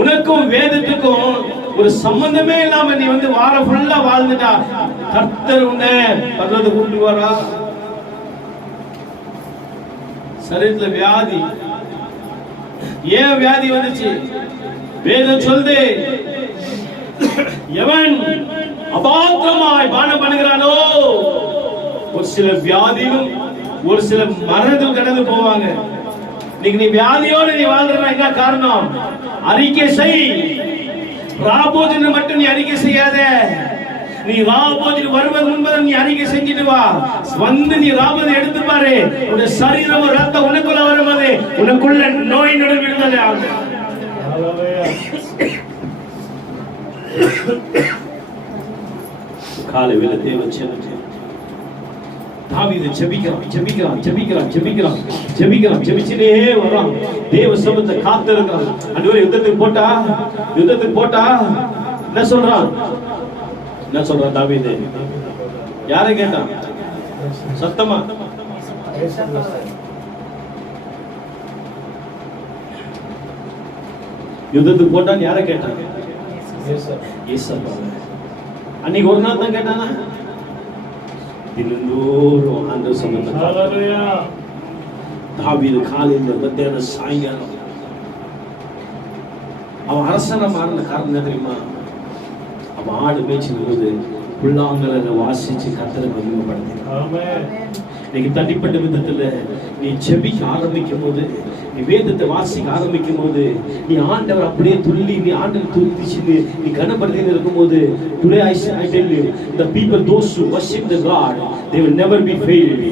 உனக்கும் வேதத்துக்கும் ஒரு சம்பந்தமே இல்லாம நீ வார ஃபுல்லா வாழ்ந்துட்டா கர்த்தர் உன்னை பரலோகத்துக்கு கூட்டிட்டு வரா. சரீரத்துல வியாதி, ஏன் வியாதி வந்துச்சு? வேதம் சொல்லுது, எவன் அபாத்திரமாய் பானம் பண்ணுகிறானோ ஒரு சில வியாதியும் ஒரு சில மரணத்தில் கடந்து போவாங்க. இன்னைக்கு நீ வியாதியோடு நீ வாழ்றா, என்ன காரணம்? அறிக்கை செய். ராபோஜன மட்டும் நீ அறிக்கை செய்யாத. நீ ராபோஜன வருவது முன்பு நீ அறிக்கை செஞ்சுட்டு வா. நீ ராபோஜனை எடுத்து பாரு, உன் சரீரம் ரத்தம் உனக்குள்ள வரும்போது உனக்குள்ள நோய் நடு விடுதலை ஆகும். காலை வேளை தேவச்சனே தாவீது ஜெபிச்சிட்டே வரான். தேவ சமூகத்தை காத்திருக்கிறான். ஆண்டவரே யுத்தத்துக்கு போட்டா என்ன சொல்றான் தாவீது? யாரை கேட்டான்? சத்தமா யுத்தத்துக்கு போட்டான். யாரை கேட்டான்? அன்னைக்கு ஒரு நாள் தான் கேட்டானா? தினந்தோறும் ஆண்டவர் சமூகத்தை தாவீது காலையில மத்தியானம் சாயங்காலம் அவன் அரசனை மாறின காரணம் தெரியுமா? அவன் ஆடு மேய்ச்சும் போது புல்லாங்கல வாசிச்சு கர்த்தரை மகிமைப்படுத்தினான். இன்னைக்கு தனிப்பட்ட விதத்துல நீ ஜெபிக்க ஆரம்பிக்கும் போது, நீ வேதத்தை வாசிக்க ஆரம்பிக்கும் போது, நீ ஆண்டவர் அப்படியே துள்ளி நீ ஆண்டவர் துதிச்சு நீ கனப்படுத்தி இருக்கும்போது, today I tell you, the people those who worship the God, they will never be failed.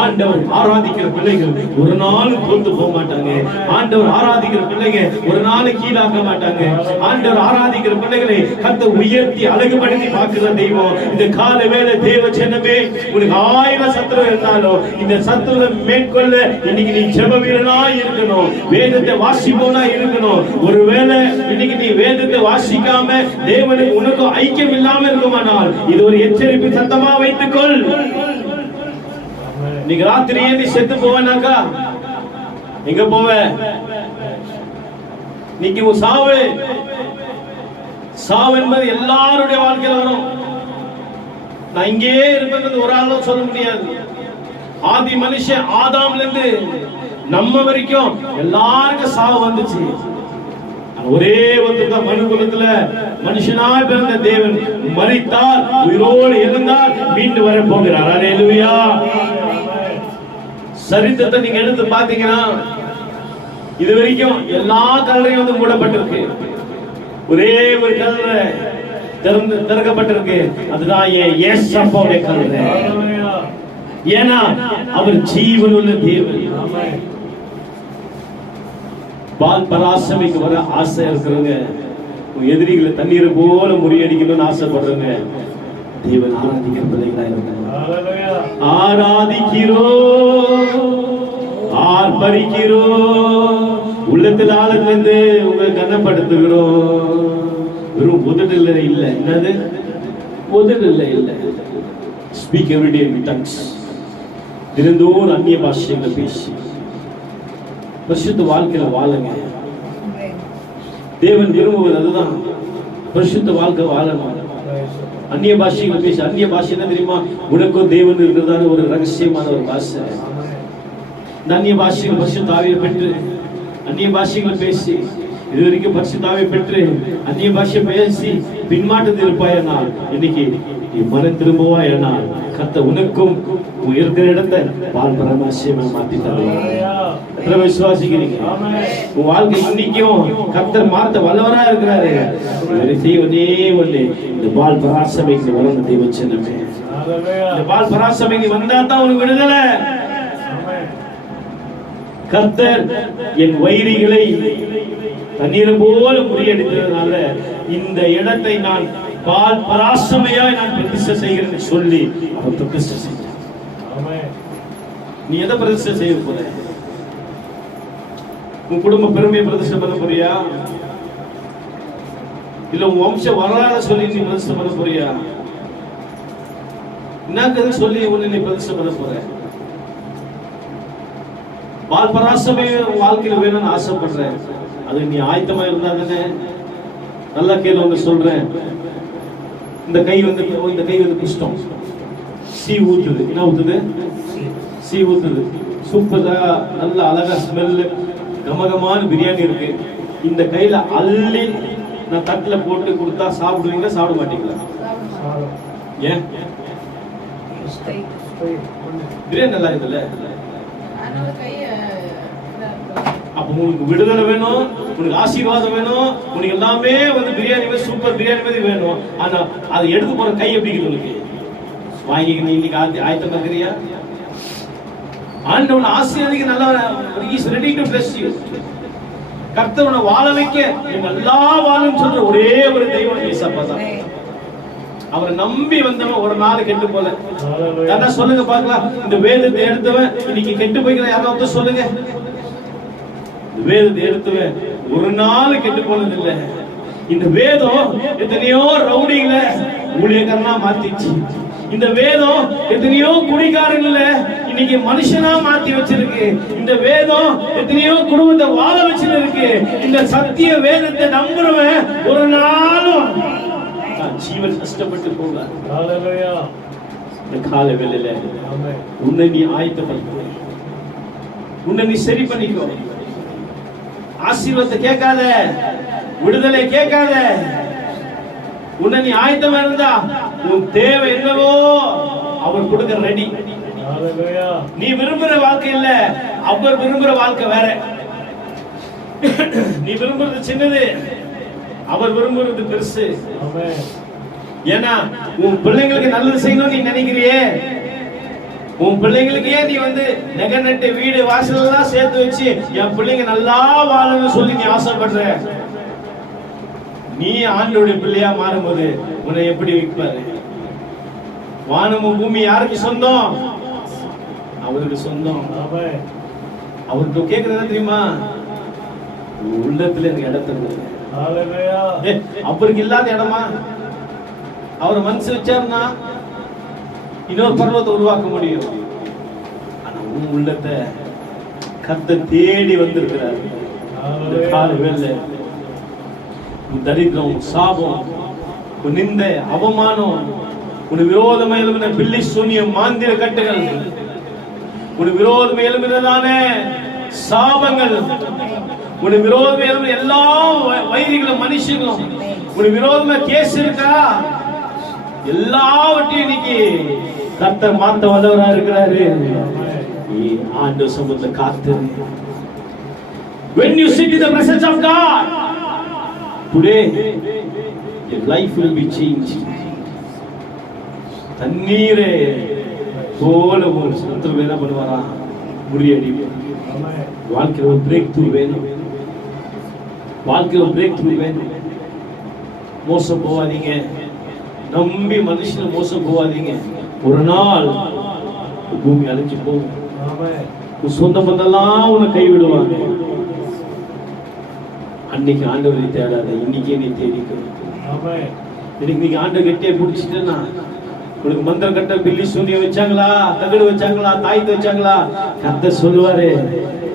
ஆண்டவர் ஆராதிக்கிற பிள்ளைகள் ஒரு நாள் தோத்து போக மாட்டாங்க. ஆண்டவர் ஆராதிக்கிற பிள்ளைங்க ஒரு நாள் கீழாக்க மாட்டாங்க. ஆண்டவர் ஆராதிக்கிற பிள்ளைகளை கர்த்தர் உயர்த்தி அழகுபடுத்தி பார்க்கிற தெய்வம். இந்த கால வேளை தேவ ஜனமே, உனக்கு 1000 சத்துரு இருந்தாலும் இந்த சத்துருவை மேற்கொள்ள இன்னைக்கு நீ ஜெப வீரனா இருக்கணும், வேதத்தை வாசிப்பவனா இருக்கணும். ஒருவேளை இன்னைக்கு நீ வேதத்தை வாசிக்காம தேவனுக்கு உனக்கு ஐக்கியம் இல்லாம இருக்குமானால் இது ஒரு எச்சரிப்பு சத்தமா வைத்துக்கொள். நீங்க ராத்திரியே நீ செத்து போவேனாக்கா எங்க போவ? நீங்க உன் சாவு என்பது எல்லாருடைய வாழ்க்கையில வரும். நான் இங்கே இருப்பது ஒரு ஆளும் சொல்ல முடியாது. ஆதி மனுஷன் ஆதாம்ல இருந்து நம்ம வரைக்கும் எல்லாருக்கும் சாவு வந்துச்சு. ஒரே ஒருத்தர் மனுக்குலத்துல மனுஷனாய் பிறந்த தேவன் மரித்தார், உயிரோடு இருந்தார், மீண்டு வர போகிறார். அல்லேலூயா. சரித்திரத்தை நீங்க எடுத்து பாத்தீங்கன்னா இது வரைக்கும் எல்லா கல்லறையும் மூடப்பட்டிருக்கு. ஒரே ஒரு கல்லறை திறக்கப்பட்டிருக்கு. அதுதான் ஏசப்பாவுடைய கல்லறை. ஏன்னா அவர் ஜீவனுள்ள தேவன். பால் பராசமைக்கு வர ஆசை இருக்கிறவங்க, எதிரிகளை தண்ணீரை போல முறியடிக்கணும்னு ஆசைப்படுறவங்க, தேவன் ஆராதிக்கிற பிள்ளைகளா இருக்காங்க. ஆராதிக்கிறோம், ஆர்ப்பரிக்கிறோம், உள்ளத்தில் ஆழத்திலிருந்து உங்களை கனப்படுத்துகிறோம். வெறும் உதடுல இல்ல, என்னது உதடுல இல்ல. ஸ்பீக் எவ்ரிடே இன் டங்ஸ். தினந்தோறும் அந்நிய பாஷைகளை பேசி பரிசுத்த வாழ்க்கையில வாழுங்க. தேவன் விரும்புவது அதுதான், பரிசுத்த வாழ்க்கை வாழணும். அந்நிய பாஷைகளை பேசி, அந்நிய பாஷை என்ன தெரியுமா? உனக்கும் தேவன் இருக்கிறதான ஒரு ரகசியமான ஒரு பாஷை. இந்த அந்நிய பாஷைகள் பரிசுத்த ஆவியை பெற்று அந்நிய பாஷைகளை பேசி, இது வரைக்கும் பரிசுத்த ஆவியை பெற்று அந்நிய பாஷை பேசி பின்மாட்டத்தில் இருப்பாயனால் இன்னைக்கு நீ மனம் திரும்புவாயனால் கர்த்தர் உனக்கும் இருக்கிற இடத்தை பால் பரமாசியமா மாத்தி தருவார். விசுவாசிக்கிறீங்க? உன் வாழ்க்கை இன்னைக்கும் கர்த்தர் மாத்த வல்லவரா இருக்கிறாரு. செய்வதே ஒண்ணு, இந்த பால் பராசபைக்கு வரணும். தெய்வ சின்னமே, இந்த பால் பராசபைக்கு வந்தா தான் உனக்கு விடுதலை. கர்த்தர் என் வைரிகளை தண்ணீர் போல முறியடித்ததுனால இந்த இடத்தை நான் பால் பராசமையாய் நான் பிரதிஷ்டை செய்கிறேன்னு சொல்லி அவர் பிரதிஷ்டை செஞ்சார். நீ எதை பிரதிஷ்டை செய்ய போற? உன் குடும்ப பெருமையை பிரதிஷ்டை பண்ண போறியா? இல்ல உன் வம்ச வரலாறு சொல்லி நீ பிரதிஷ்டை பண்ண போறியா? என்ன சொல்லி உன்னை நீ பிரதிஷ்டை பண்ண போற? பால் பராசமே வாழ்க்கையில வேணும்னு ஆசைப்படுறேன். அது நீ ஆயத்தமா இருந்தா தானே. நல்லா கேள்வி ஒன்று சொல்றேன். இந்த கை வந்து குஷ்டம், சீ ஊத்துது. என்ன ஊத்துது? சீ ஊத்துது. சூப்பரா நல்ல அழகா ஸ்மெல்லு, கமகமான பிரியாணி இருக்கு. இந்த கையில அள்ளி நான் தட்டுல போட்டு கொடுத்தா சாப்பிடுவீங்களா, சாப்பிட மாட்டீங்களா? ஏன்? பிரியாணி நல்லா இருக்குல்ல? அப்ப உனக்கு விடுதலை வேணும், உனக்கு ஆசீர்வாதம் வேணும், உனக்கு எல்லாமே வந்து பிரியாணி சூப்பர் பிரியாணி மாதிரி வேணும். ஆனா அதை எடுத்து போற கை எப்படி இருக்குது? உனக்கு வாங்கி நீ இன்னைக்கு ஆயத்தம் இருக்கிறியா? ஆண்டவன் ஆசீர்வதிக்க நல்லா is ready to bless you. கர்த்தர் வாழ வைக்க நல்லா வாழும் சொல்ற ஒரே ஒரு தெய்வம் இயேசப்பா தான். அவரை நம்பி வந்தவன் ஒரு நாள் கெட்டு போல. யாரா சொல்லுங்க பார்க்கலாம், இந்த வேதத்தை எடுத்தவன் இன்னைக்கு கெட்டு போய்க்கிற யாராவது சொல்லுங்க. வேதத்தை எடுத்தவன் ஒரு நாள் கெட்டு போனது இல்ல. இந்த வேதம் எத்தனையோ ரவுடிகளை ஊழியக்காரனா மாத்திச்சு. இந்த வேதம் எத்தனையோ குடிகாரங்கள இன்னைக்கு மனுஷனா மாத்தி வச்சிருக்கு. இந்த வேதம் எத்தனையோ குடும்பத்தை வாழ வச்சிருக்கு. இந்த சத்திய வேதத்தை நம்புறவன் ஒரு நாளும் ஜீவன் கஷ்டப்பட்டு போகாது. இந்த கால வேளையில உன்னை நீ ஆயத்தப்படுத்த, உன்னை நீ சரி பண்ணிக்கோ. ஆசீர்வாதத்தை கேட்காத, விடுதலை கேட்காத. உன்னை நீ ஆயத்தமா இருந்தா உன் தேவை என்னவோ அவர் கொடுக்க ரெடி. நீ விரும்புற வாழ்க்கை இல்ல, அவர் விரும்புற வாழ்க்கை வேற. நீ விரும்புறது சின்னது, அவர் விரும்புறது பெருசு. ஏன்னா உன் பிள்ளைங்களுக்கு நல்லது செய்யணும் நீ நினைக்கிறியே. உன் பிள்ளைங்களுக்கு ஏன் நீ வந்து நகை நட்டு வீடு வாசல் எல்லாம் சேர்த்து வச்சு என் பிள்ளைங்க நல்லா வாழணும்னு சொல்லி நீ ஆசைப்படுற? நீ ஆண்டோடைய பிள்ளையா மாறும்போது உன்னை எப்படி வைப்பாரு? வானமும் பூமி யாருக்கு சொந்தம்? அவருக்கு சொந்தம். அவருக்கு கேட்கறது தெரியுமா? உள்ளத்துல எனக்கு இடத்துல அவருக்கு இல்லாத இடமா? அவர் மனசு வச்சாருன்னா இன்னொரு பர்வத்தை உருவாக்க முடியும். ஆனா உன் உள்ளத்தை கர்த்தர் தேடி வந்திருக்கிறார். உன் தரித்திரம், சாபம், உன் நிந்தை, அவமானம், உன் விரோதமா எழுப்பின பில்லி சூனியம், மாந்திர கட்டுகள், உன் விரோதமா எழுப்பினதான சாபங்கள், உன் விரோதமா எழுப்பின எல்லா வைரிகளும் மனுஷங்களும், உன் விரோதமா கேஸ் இருக்கா, எல்லாவற்றையும் இன்னைக்கு கர்த்தர் மாத்த வல்லவரா இருக்கிறாரு. நீ ஆண்டவர் சமூகத்துல காத்து. When you sit in the presence of God today, your life will be changed. தண்ணீரே போல ஒரு சத்துரு என்ன பண்ணுவாரா, முறியடி. வாழ்க்கையில் ஒரு பிரேக் த்ரூ வேணும். வாழ்க்கையில் ஒரு பிரேக் த்ரூ வேணும். மோசம் போவாதீங்க. நம்பி மனுஷனை மோசம் போவாதீங்க. ஒரு நாள் பூமி அழிஞ்சு போகும். சொந்த பந்தெல்லாம் உன்னை கைவிடுவாங்க. அன்னைக்கு ஆண்டவரை தேடாத, இன்னைக்கே நீ தேடிக்கணும். இன்னைக்கு நீங்க ஆண்டவர் கெட்டியை பிடிச்சிட்டேன்னா, உனக்கு மந்திரம் கட்ட பில்லி சூனியம் வச்சாங்களா, தகடு வச்சாங்களா, தாய்த்து வச்சாங்களா, கர்த்தர் சொல்லுவாரு,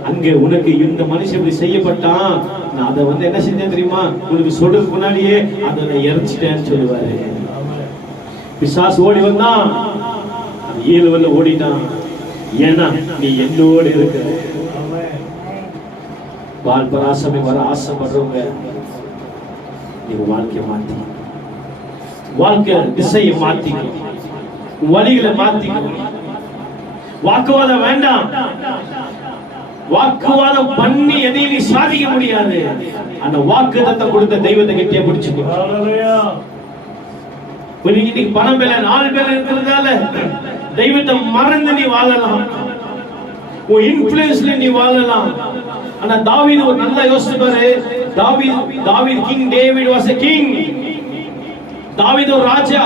அங்க உனக்கு இந்த மனுஷன் இப்படி செய்யப்பட்டான், நான் அதை என்ன செஞ்சேன் தெரியுமா, உனக்கு சொல்றதுக்கு முன்னாடியே அதை இறச்சிட்டேன்னு சொல்லுவாரு. பிசாசு ஓடி வந்தான், 7 வல்ல ஓடிட்டான். ஏன்னா நீ என்னோடு இருக்கிற. பால் பராசமை வர ஆசைப்படுறவங்க, நீங்க வாழ்க்கையை மாத்தி, வாழ்க்கை திசையை மாத்திக்கணும், வழிகளை மாத்திக்கணும். வாக்குவாதம் வேண்டாம். வாக்குவாதம் பண்ணி எதையும் நீ சாதிக்க முடியாது. அந்த வாக்குத்தத்தை கொடுத்த தெய்வத்தை கெட்டியா பிடிச்சுக்கோ. இன்னைக்கு பணம் மேல 4 பேர் இருக்கிறதால தெய்வத்தை மறந்து நீ வாழலாம். உன் இன்ஃப்ளூயன்ஸ்ல நீ வாழலாம். ஆனா தாவீது ஒரு நல்லா யோசிச்சு பாரு. தாவீது king David was a king. தாவீது ஒரு ராஜா.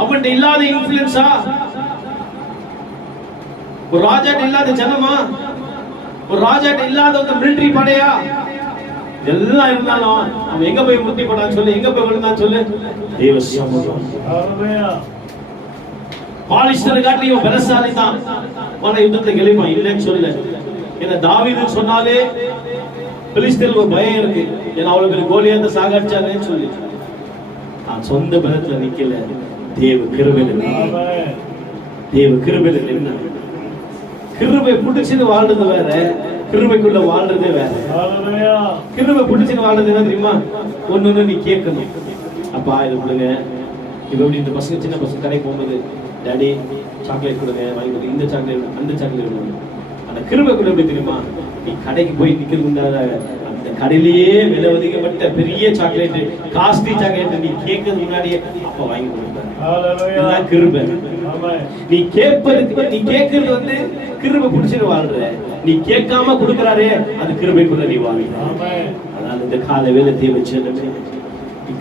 அவன்கிட்ட இல்லாத இன்ஃப்ளூயன்ஸா? ஒரு ராஜாட்ட இல்லாத ஜனமா? ஒரு ராஜாட்ட இல்லாத ஒரு மிலிட்டரி படையா? எல்லாம் இருந்தாலும் அவன் எங்க போய் முத்தி போடான்னு சொல்லு, எங்க போய் விழுந்தான் சொல்லு, தேவ சமூகம். பாலிஸ்டர் காட்டி இவன் பலசாலி தான், ஆனா யுத்தத்தை கெளிப்பான் இல்லைன்னு சொல்லு. ஏன்னா தாவீது சொன்னாலே பெலிஸ்தருக்கு ஒரு பயம் இருக்கு. ஏன்னா அவ்வளவு பேர் கோலியாத்த சாகடிச்சாங்கன்னு சொல்லி நான் சொந்த பலத்துல நிக்கல. தேவ கிருபையில, தேவ கிருபையில நின்ன. கிருபை புடிச்சுன்னு வாழ்றது வேற, கிருபைக்குள்ள வாழ்றதே வேற. கிருபை புடிச்சுன்னு வாழ்றது என்ன தெரியுமா? ஒண்ணு நீ கேட்கணும். அப்பா இது கொடுங்க. இப்ப எப்படி இந்த பசங்க, சின்ன பசங்க கடைக்கு போகும்போது, டாடி சாக்லேட் கொடுங்க, வாங்கி கொடுங்க, இந்த சாக்லேட் அந்த சாக்லேட் கொடுங்க. அந்த கிருபைக்குள்ள எப்படி தெரியுமா? நீ கடைக்கு போய் நிக்கிறது, அந்த கடையிலேயே விலை அதிகப்பட்ட பெரிய சாக்லேட், காஸ்ட்லி சாக்லேட் நீ கேட்கறதுக்கு முன்னாடியே அப்பா வாங்கி கொடுப்பாரு. கிருபை. நீ கேட்கறது கிருபை பிடிச்சிட்டு வாழ்ற. நீ கேட்காம கொடுக்கறாரே, அது கிருபைக்குள்ள நீ வாழ்ற. அதனால இந்த கால வேலையை வச்சு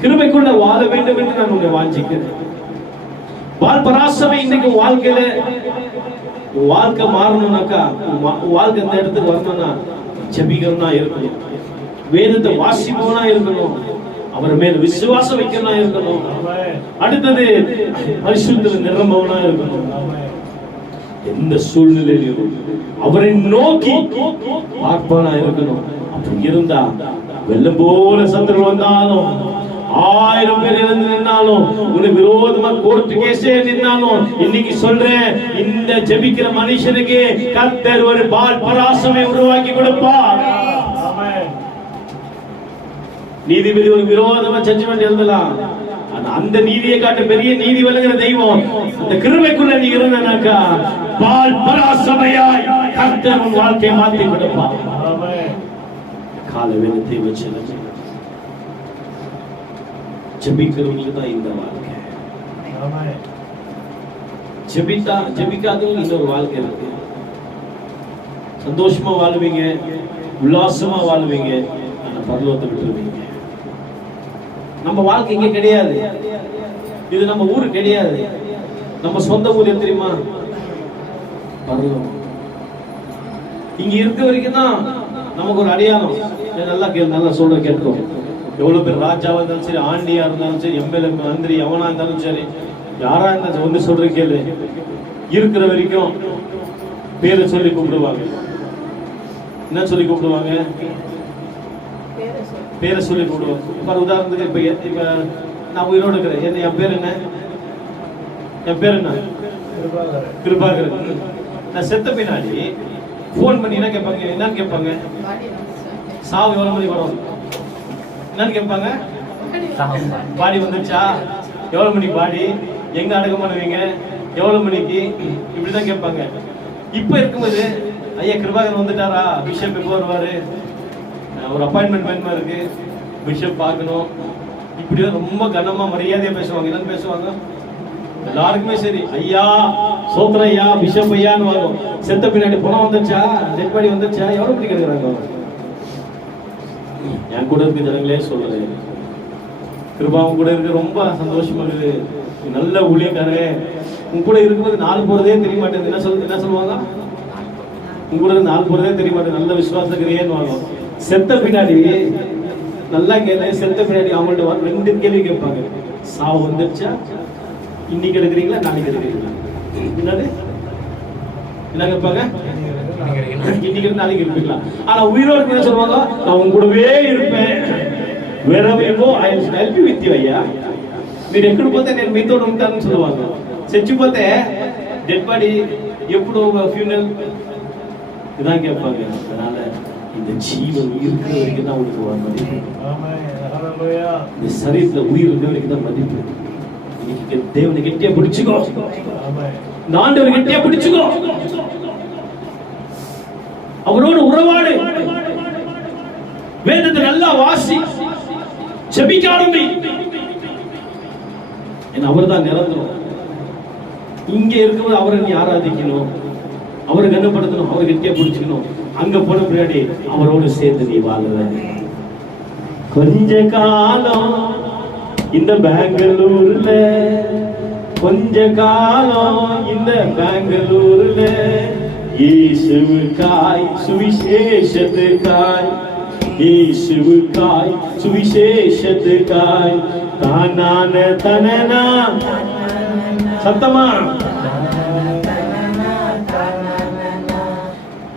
கிருபைக்குள்ள வாழ வேண்டும் என்று நான் உன்னை வாஞ்சிக்கிறேன். பால் பராசமை இன்னைக்கு வாழ்க்கையில வாழ்க்கை மாறணும்னாக்கா, வாழ்க்கை இந்த இடத்துக்கு வரணும்னா ஜெபிக்கிறவனா இருக்கணும், வேதத்தை வாசிப்பவனா இருக்கணும், அவர் மேல விசுவாசம் வைக்கிறவனா இருக்கணும். அடுத்தது பரிசுத்தத்தில் நிரம்பவனா இருக்கணும். எந்த சூழ்நிலையிலும் அவரை நோக்கி பார்ப்பவனா இருக்கணும். அப்படி இருந்தா வெள்ளம் போல சத்துரு வந்தாலும், 1000 பேர் இருந்து நின்னாலும், உனக்கு விரோதமா கோர்ட்டு கேஸே நின்னாலும், இன்னைக்கு சொல்றேன், இந்த ஜெபிக்கிற மனுஷனுக்கு கர்த்தர் ஒரு பால் பராசமை உருவாக்கி கொடுப்பார். நீதிபதி ஒரு விரோதமா ஜட்ஜ்மெண்ட் எழுதலாம். அந்த நீதியை காட்ட பெரிய நீதி வழங்குற தெய்வம் அந்த கிருபைக்குள்ள நீ இருந்தாக்கா, பால் பராசமையாய் கர்த்தர் உன் வாழ்க்கையை மாற்றி கொடுப்பார். கால வேதத்தை வச்சு ஜெபிக்கிறவங்களுக்கு தான் இந்த வாழ்க்கை. ஜெபிக்காதவங்க இன்னொரு வாழ்க்கை இருக்கு. சந்தோஷமா வாழ்வீங்க, உல்லாசமா வாழ்வீங்க, ஆனா பரலோகத்தை விட்டுருவீங்க. நம்ம வாழ்க்கை இங்க கிடையாது, இது நம்ம ஊரு கிடையாது. நம்ம சொந்த ஊர் தெரியுமா? பரலோகம். இங்க இருக்க வரைக்கும் தான் நமக்கு ஒரு அடையாளம். நல்லா நல்லா சொல்ற கேட்கும். எவ்வளவு பேர் ராஜாவா இருந்தாலும் சரி, ஆண்டியா இருந்தாலும் சரி, எம்எல்ஏ மந்திரி எவனா இருந்தாலும் சரி, யாரா இருந்தாலும் வந்து சொல்ற கேளு, இருக்கிற வரைக்கும் பேரை சொல்லி கூப்பிடுவாங்க. என்ன சொல்லி கூப்பிடுவாங்க? பேரை சொல்லி கூப்பிடுவாங்க. உதாரணத்துக்கு இப்ப நான் உயிரோடு இருக்கிறேன், என் பேர் என்ன? என் பேர் என்ன? கிருபாகரன். நான் செத்த பின்னாடி போன் பண்ணி என்ன கேட்பாங்க? என்னன்னு கேட்பாங்க? சாவு எவ்வளவு மணி வரும்? என்னன்னு கேட்பாங்க? பாடி வந்துச்சா? எவ்வளவு மணிக்கு பாடி? எங்க அடக்கம் பண்ணுவீங்க? எவ்வளவு மணிக்கு? இப்படிதான் கேட்பாங்க. இப்ப இருக்கும்போது ஐயா கிருபாகரன் வந்துட்டாரா, பிஷப் எப்போ வருவாரு, ஒரு அப்பாயின்மெண்ட் வேணுமா இருக்கு, பிஷப் பார்க்கணும், இப்படிதான் ரொம்ப கனமா மரியாதையா பேசுவாங்க. என்னன்னு பேசுவாங்க? எல்லாருக்குமே சரி, ஐயா சோத்திரம் ஐயா பிஷப் ஐயான்னு வாங்கும். செத்த பின்னாடி பணம் வந்துச்சா, டெட் பாடி வந்துச்சா, எவ்வளவு படி கிடைக்கிறாங்க. என் கூட இருக்க ஜனங்களே சொல்றேன், கிருபாவும் கூட இருக்க ரொம்ப சந்தோஷமா இருக்குது. நல்ல ஊழியக்காரே, உங்க கூட இருக்கும்போது நாள் போறதே தெரிய மாட்டேங்குது. என்ன சொல்லுவாங்க, உங்க கூட நாள் போறதே தெரிய மாட்டேங்குது, நல்ல விசுவாசக்கிறியேன்னு வாங்கும். செத்த பின்னாடி நல்லா கேள்வி, செத்த பின்னாடி அவங்கள்ட்ட 2 கேள்வி கேட்பாங்க. சாவு வந்துருச்சா, இன்னைக்கு எடுக்கிறீங்களா நாளைக்கு எடுக்கிறீங்களா, என்னது என்ன கேட்பாங்க, இன்னைக்கு நாளைக்கு இருப்பீங்களா. ஆனா உயிரோடு என்ன சொல்லுவாங்க, நான் உங்க கூடவே இருப்பேன், wherever you go I will help you with you ஐயா. మీరు ఎక్కడ పోతే నేను మీతో ఉంటానని சொல்லுவாங்க. చచ్చిపోతే డెడ్ బాడీ ఎప్పుడు ఫ్యూనరల్ இதான் கேட்பாங்க. அதனால இந்த ஜீவன் இருக்கிற வரைக்கும் தான் உங்களுக்கு மதிப்பு. இந்த சரீரத்துல உயிர் இருந்த வரைக்கும் தான் மதிப்பு. இன்னைக்கு தேவனை கெட்டியா பிடிச்சுக்கோ, இந்த ஆண்டவரை கெட்டியா பிடிச்சுக்கோ, அவரோடு உறவாடு, வேதத்தை நல்லா வாசி, ஜெபிக்க ஆரம்பி. அவர் தான் நிரந்தரம். இங்க இருக்கும்போது அவரை நீ ஆராதிக்கணும், அவரை கனப்படுத்தணும், அவரை கெட்டியா பிடிச்சுக்கணும். அங்க போன பின்னாடி அவரோடு சேர்ந்து நீ வாழ. கொஞ்ச காலம் இந்த பெங்களூர்ல, கொஞ்ச காலம் இந்த பெங்களூர்ல, இயேசுவுக்காய் சுவிசேஷத்துக்காய், இயேசுவுக்காய் சுவிசேஷத்துக்காய், தானான தனனா சத்தமா,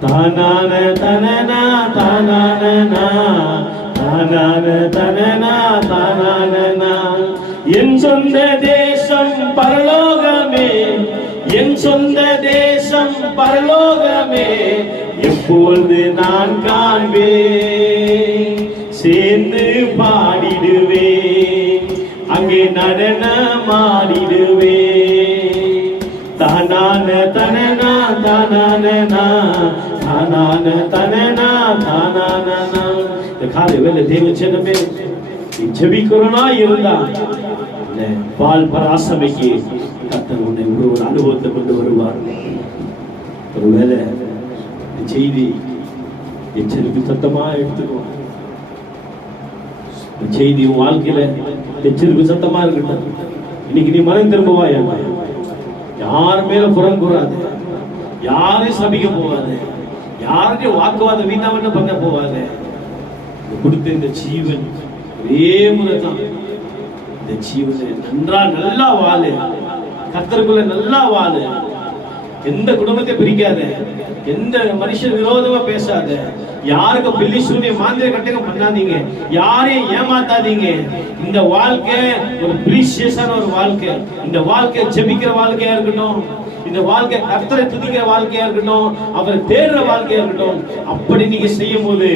தானான தனனா தானானா, தானான தனனா தானானா. என் சொந்த தேசம் பரலோகமே, என் சொந்த தேசம் பரலோகமே, எப்பொழுது நான் காண்பேன், சேர்ந்து பாடிடுவேன், அங்கே நடனமாடிடுவேன். தானான தனனா தானானா, தானான தனனா தானானா. இந்த காலை வேலை தேவ ஜனமே, நீ ஜெபிக்கிறனா இருந்தா பால் பராசமைக்கு கர்த்தர் உன்னை ஒரு அனுபவத்தை கொண்டு வருவார். ஒருவேளை செய்தி எச்சரிப்பு சத்தமா எடுத்துக்குவோம். செய்தி உன் வாழ்க்கையில எச்சரிப்பு சத்தமா இருக்கட்டும். இன்னைக்கு நீ மனம் திரும்பவா, யார் மேல புறம் கூறாது, யாரையும் சபிக்க போவாது, யாரையும் வாக்குவாதம் வீணாவன்னு பண்ண போவாது. கொடுத்த இந்த ஜீவன் ஒரே முறைதான். இந்த ஜீவனை நல்லா வாழு, கர்த்தருக்குள்ள நல்லா வாழு. எந்த குடும்பத்தை பிரிக்காத, எந்த மனுஷன் விரோதமா பேசாத, யாருக்கு பில்லி சூனிய மாந்திர கட்டகம் பண்ணாதீங்க, யாரையும் ஏமாத்தாதீங்க. இந்த வாழ்க்கை ஒரு பிரீஷியஸான ஒரு வாழ்க்கை. இந்த வாழ்க்கை ஜெபிக்கிற வாழ்க்கையா இருக்கட்டும், இந்த வாழ்க்கை கர்த்தரை துதிக்கிற வாழ்க்கையா இருக்கட்டும், அவரை தேடுற வாழ்க்கையா இருக்கட்டும். அப்படி நீங்க செய்யும் போது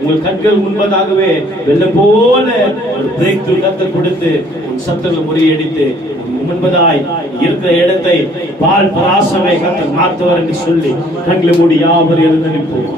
உங்கள் கண்கள் முன்பதாகவே வெள்ளம் போல ஒரு பிரேக் த்ரூ கர்த்தர் கொடுத்து உன் சத்தங்களை முறியடித்து முன்பதாய் இருக்கிற இடத்தை பால் பராசமை கர்த்தர் மாற்றுவார் என்று சொல்லி கண்களை மூடி யாவரும் எழுந்து நிற்போம்.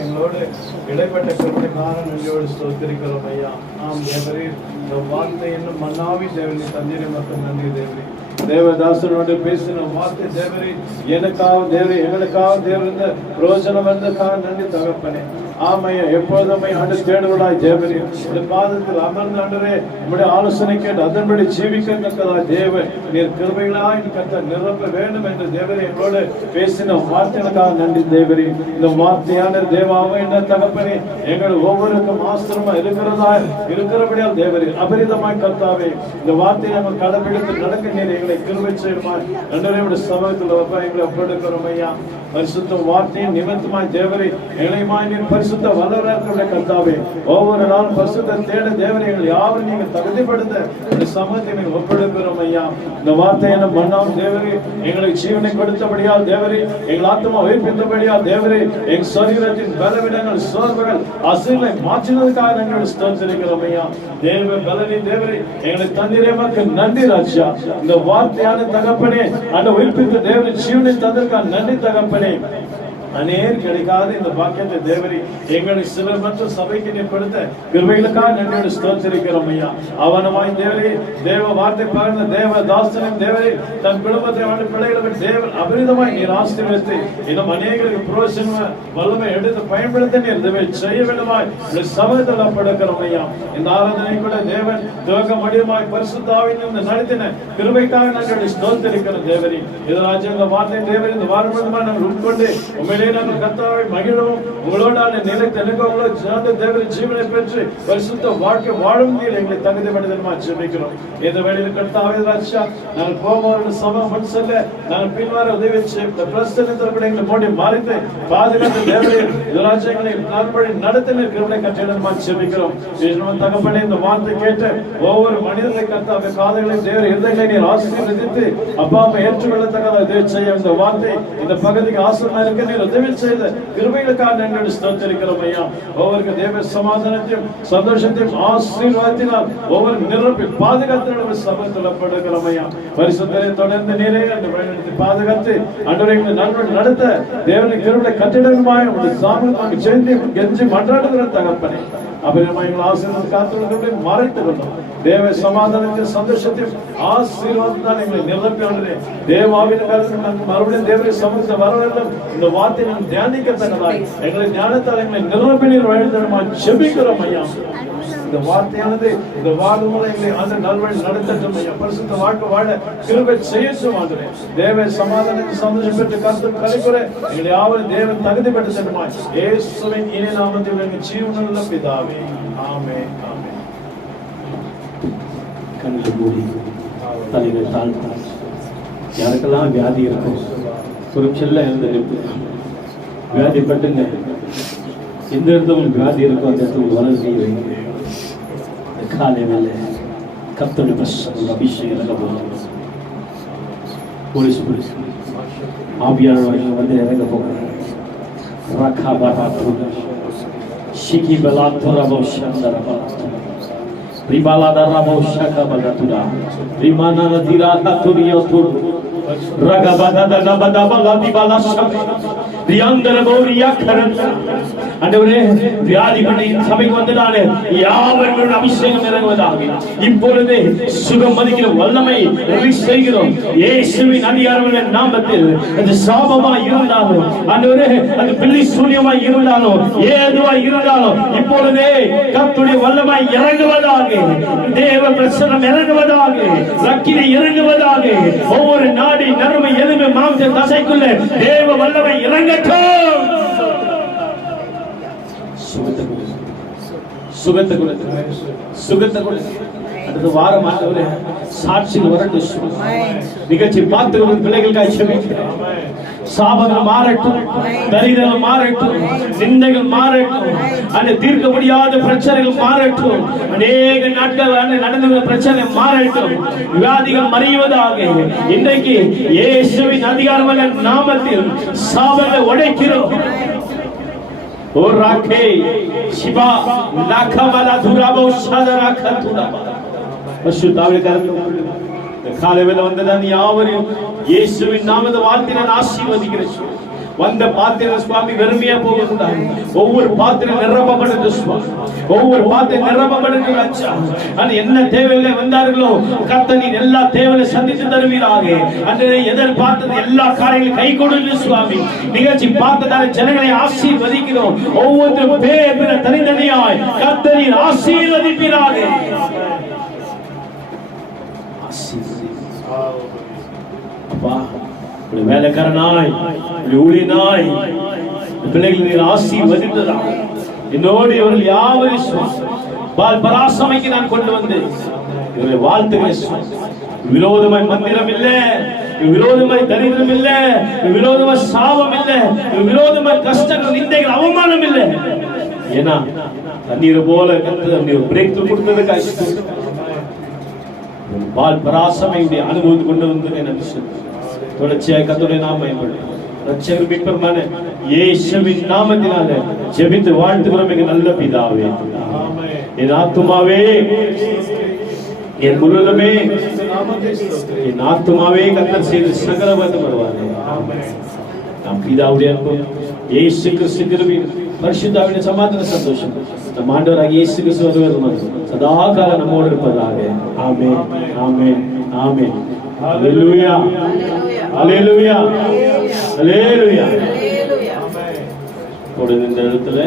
எங்களோடு இடைப்பட்ட கிருபைக்காக நன்றியோடு ஸ்தோத்திரிக்கிறோம் ஐயா. ஆம் தேவரே, இந்த வார்த்தை இன்னும் மன்னாவி தேவனி தந்தீரை மட்டும் நன்றி தேவரே. தேவதாசனோடு பேசின வார்த்தை தேவரே, எனக்காக தேவரே, எங்களுக்காக தேவருந்த பிரோஜனம் வந்ததுக்காக நன்றி தகப்பனே. ஆமையா, எப்போதுமே ஆண்டு தேடுவதாய் தேவரே, உடைய பாதத்தில் அமர்ந்த ஆண்டவரே, உடைய ஆலோசனை கேட்டு அதன்படி ஜீவிக்கத்தக்கதாய் தேவ நீர் கிருபைகளாய் கர்த்தர் நிரப்ப வேண்டும் என்று தேவரே எங்களோடு பேசின வார்த்தைகளுக்காக நன்றி தேவரே. இந்த வார்த்தையான தேவாவை என்ன தகப்பனே, எங்கள் ஒவ்வொருக்கும் ஆசிரமா இருக்கிறபடியால் தேவரே அபரிதமாய் கர்த்தாவே இந்த வார்த்தையை நாங்கள் கடைபிடித்து நடக்க நீர் எங்களை கிருபை செய்யுமாய் நன்றி சமூகத்தில் எங்களை ஒப்படைக்கிறோம் ஐயா. பரிசுத்த வார்த்தையின் நிமித்தமாய் தேவரே எங்களையுமாய் நீர் பரிசுத்த வல்லவராக கர்த்தாவே ஒவ்வொரு நாளும் பரிசுத்த தேட தேவனை எங்கள் யாரும் நீங்க தகுதிப்படுத்த இந்த சமூகத்தை நீங்கள் ஒப்படைக்கிறோம் ஐயா. இந்த வார்த்தையை மண்ணாம் தேவரே எங்களுக்கு ஜீவனை கொடுத்தபடியால் தேவரே எங்கள் ஆத்மா வைப்பித்தபடியால் தேவரே எங்கள் சரீரத்தின் பலவீனங்கள் சோர்வுகள் அசைகளை மாற்றினதுக்காக நாங்கள் ஸ்தோத்திரிக்கிறோம் ஐயா. தேவ பலனி தேவரே எங்களுக்கு தந்திரே மக்கள் நன்றி ராஜா. இந்த வார்த்தையான தகப்பனே அந்த உயிர்ப்பித்த தேவரை ஜீவனை தந்திருக்கான் நன்றி தகப்பனே. அநேர் கிடைக்காத இந்த பாக்கியத்தை தேவரி எங்களை சிலர் மற்றும் சபைக்கு நீர் கொடுத்த கிருபைகளுக்காக நன்றியோடு ஸ்தோத்திரிக்கிறோம் ஐயா. அவனமாய் தேவரே தேவ வார்த்தை பகிர்ந்த தேவ தாசனின் தேவரே தன் குடும்பத்தை வாழ்ந்த பிள்ளைகளை தேவன் அபரிதமாய் நீர் ஆசீர்வதித்து இன்னும் அநேகருக்கு புரோஜன வல்லமை எடுத்து பயன்படுத்த நீர் தேவை செய்ய வேண்டுமாய் சபையில் படுக்கிறோம் ஐயா. இந்த ஆராதனை கூட தேவன் துவக்க முடியுமாய் பரிசுத்தாவின் இந்த நடத்தின கிருபைக்காக நன்றியோடு ஸ்தோத்திரிக்கிறோம் தேவரி. இது ராஜ்யங்க வார்த்தை தேவரி இந்த வாரம் மூலமா நாங்கள் உட்கொண்டு நாங்கள் கர்த்தாவை மகிழவும் உங்களோடான நிலை தெளிவுகளோ சார்ந்த தேவரை ஜீவனை பெற்று பரிசுத்த வாழ்க்கை வாழும் எங்களை தகுதி மனிதனமா ஜெபிக்கிறோம். இந்த வேளையில் கர்த்தாவே ராஜா நாங்கள் போவோம் சமம் செல்ல நாங்கள் பின்வார உதவி செய்ய பிரச்சனை எங்களை மோடி மறைத்து பாதுகாத்து தேவரை ராஜ்யங்களை நாற்படி நடத்தின கிருபை கட்டிடமா ஜெபிக்கிறோம். தகப்பனே இந்த வார்த்தை கேட்டு ஒவ்வொரு மனிதனை கர்த்தாவை காதுகளை தேவரை இருதயங்களை நீர் ஆசீர்வதித்து அப்பா அம்மா ஏற்றுக்கொள்ளத்தக்கதாக உதவி செய்ய இந்த வார்த்தை இந்த பகுதிக்கு ஆசீர்வாதம் இருக்க உதவி செய்த கிருபைகளுக்காக நன்றி ஸ்தோத்திரிக்கிறோம் ஐயா. ஒவ்வொரு தேவ சமாதானத்தையும் சந்தோஷத்தையும் ஆசீர்வாதத்தினால் ஒவ்வொரு நிரப்பி பாதுகாத்து சபையில் படுகிறோம் ஐயா. பரிசுத்தரை தொடர்ந்து நீரே அந்த வழிநடத்தி பாதுகாத்து அன்றைய நண்பன் நடத்த தேவனை கிருபை கட்டிடமாய் சாமி சேர்ந்து கெஞ்சி மன்றாடுகிற தகப்பனே அபிரமா எங்கள் ஆசீர்வாதம் காத்து மறைத்து கொண்டோம். தேவ சமாதானத்தையும் சந்தோஷத்தையும் ஆசீர்வாதத்தால் எங்களை நிரப்பி தேவாவின் மறுபடியும் தேவரை சமூகத்தை வரவேண்டும் இந்த வார்த்தை நாம் தியானிக்கத்தக்கதாய் எங்களை ஞானத்தால் எங்களை நிரப்பினீர் வழித்தரமா ஜெபிக்கிறோம் ஐயா. இந்த வார்த்தையானது இந்த வாழ்வு மூலம் எங்களை அந்த நல்வழி நடத்தட்டும் ஐயா. பரிசுத்த வாழ்க்கை வாழ கிருபை செய்யட்டும் ஆண்டவரே. தேவ சமாதானத்தை சந்தோஷம் பெற்று கருத்து கலைக்குறை எங்களை யாவரும் தேவன் தகுதி பெற்று தருமா இயேசுவின் இனிய நாமத்தில் எங்கள் ஜீவனுள்ள பிதாவே ஆமென் ஆமென். கண்களை மூடி தலைகளை தாழ்த்த யாருக்கெல்லாம் வியாதி இருக்கும் சுரட்சல்ல எழுந்து வியாதி பட்டுங்க. எந்த இடத்துல வியாதி இருக்கும் அந்த இடத்துல வளர்ச்சி வைங்க. காலை வேலை கர்த்தருடைய பிரசன்னம் அபிஷேகம் போலீஸ் ஆவியானவர்கள் வந்து இறங்க போகிறாங்க. ராக்கா பாராத்து ஷிகி பலாத்துரா பௌஷந்தர பலாத்து ரிபாலாதரா பௌஷக பலாத்துரா ரிமானா நதிரா கத்துரியோ துர் ரகபதத நபதபலா திபலாஷக ரியாந்தர பௌரியா கரந்த ஆண்டவரே வியாதிப்பட்ட சபைக்கு வந்ததாலே யாவர்களும் அபிஷேகம் இறங்குவதாக இப்பொழுது சுகம் மதிக்கிற வல்லமை ரிலீஸ் செய்கிறோம் இயேசுவின் அதிகாரமுள்ள நாமத்தில். அது சாபமா இருந்தாலும் ஆண்டவரே அது பில்லி சூனியமா இருந்தாலும் ஏதுவா இருந்தாலும் இப்பொழுதே கர்த்தருடைய வல்லமை இறங்குவதாக. தேவ பிரசன்னம் இறங்குவதாக. ரக்கினை இறங்குவதாக. ஒவ்வொரு நாடி நரம்பு எலும்பு மாம்ச தசைக்குள்ள தேவ வல்லமை இறங்கட்டும். சுகத்தை அடுத்த வாரம் ஆண்டவரே சாட்சிகள் வரட்டும். நிகழ்ச்சி பார்த்து பிள்ளைகளுக்காக ஜெபிக்கிறேன். சாபங்கள் மாறட்டும், தரித்திரம் மாறட்டும், நிந்தைகள் மாறட்டும், அந்த தீர்க்க முடியாத பிரச்சனைகள் மாறட்டும், அநேக நாட்கள் நடந்த பிரச்சனை மாறட்டும், வியாதிகள் மறைவதாக. இன்றைக்கு இயேசுவின் அதிகாரமுள்ள நாமத்தில் சாபங்களை உடைக்கிறோம். ஓ ராக்கே சிவா லாகவலா துராபோ ஷதரா கத்துரா பசுதாவே கரந்து காலைவேளை வந்ததான் யாவரையும் இயேசுவின் நாமத்தை வாழ்த்தி நான் ஆசீர்வதிக்கிறேன். வந்த பாத்திரம் சுவாமி வெறுமையா போகக்கூடாது. ஒவ்வொரு பாத்திரம் நிரப்பப்படுது சுவாமி. ஒவ்வொரு பாத்திரம் நிரப்பப்படுது ராஜா. அது என்ன தேவையில்லை வந்தார்களோ கர்த்தர் எல்லா தேவையை சந்தித்து தருவீராக. அன்றைய எதிர்பார்த்தது எல்லா காரியங்களும் கை கொடுங்க சுவாமி. நிகழ்ச்சி பார்த்ததால ஜனங்களை ஆசீர்வதிக்கிறோம். ஒவ்வொரு பேர் தனித்தனியாய் கர்த்தரின் ஆசீர்வதிப்பீராக. அப்பா வேலைக்காரனாய் ஊழியனாய் பிள்ளைகள் நீர் ஆசீர்வதித்ததா என்னோடு இவர்கள் யாவரையும் பராசமைக்கு நான் கொண்டு வந்து இவரை வாழ்த்துகிறேன். விரோதமாய் மந்திரம் இல்லை, விரோதமாய் தரித்திரம் இல்ல, விரோதமாய் சாபம் இல்ல, விரோதமாய் கஷ்டங்கள், நிந்தைகள், அவமானம் இல்ல. ஏன்னா தண்ணீர் போல கர்த்தர் நீ பிரேக் த்ரூ கொடுத்ததுக்காக பால் பராசமையுடைய அனுபவத்தை கொண்டு வந்து நன்றி சொல்றேன். தொடர்ச்சியாக கர்த்தருடைய நாமம் மகிமைப்படும். ரட்சகர் மீட்பருமான இயேசுவின் நாமத்தினால ஜெபித்து வாழ்த்துகிறோம் எங்கள் நல்ல பிதாவே. என் ஆத்துமாவே, என் முழுவதுமே, என் ஆத்துமாவே கர்த்தர் செய்து சகலவற்றையும் வருவாரே. நாம் பிதாவுடைய அன்பும் இயேசு கிறிஸ்து கிருபையும் பரிசுத்தாவின் சமாதான சந்தோஷம் நம் ஆண்டவராகிய இயேசு கிறிஸ்து வருவதும் சதா காலம் நம்மோடு இருப்பதாக. ஆமென், ஆமென், ஆமென். ஹல்லேலூயா, ஹல்லேலூயா, ஹல்லேலூயா. இந்த இடத்துல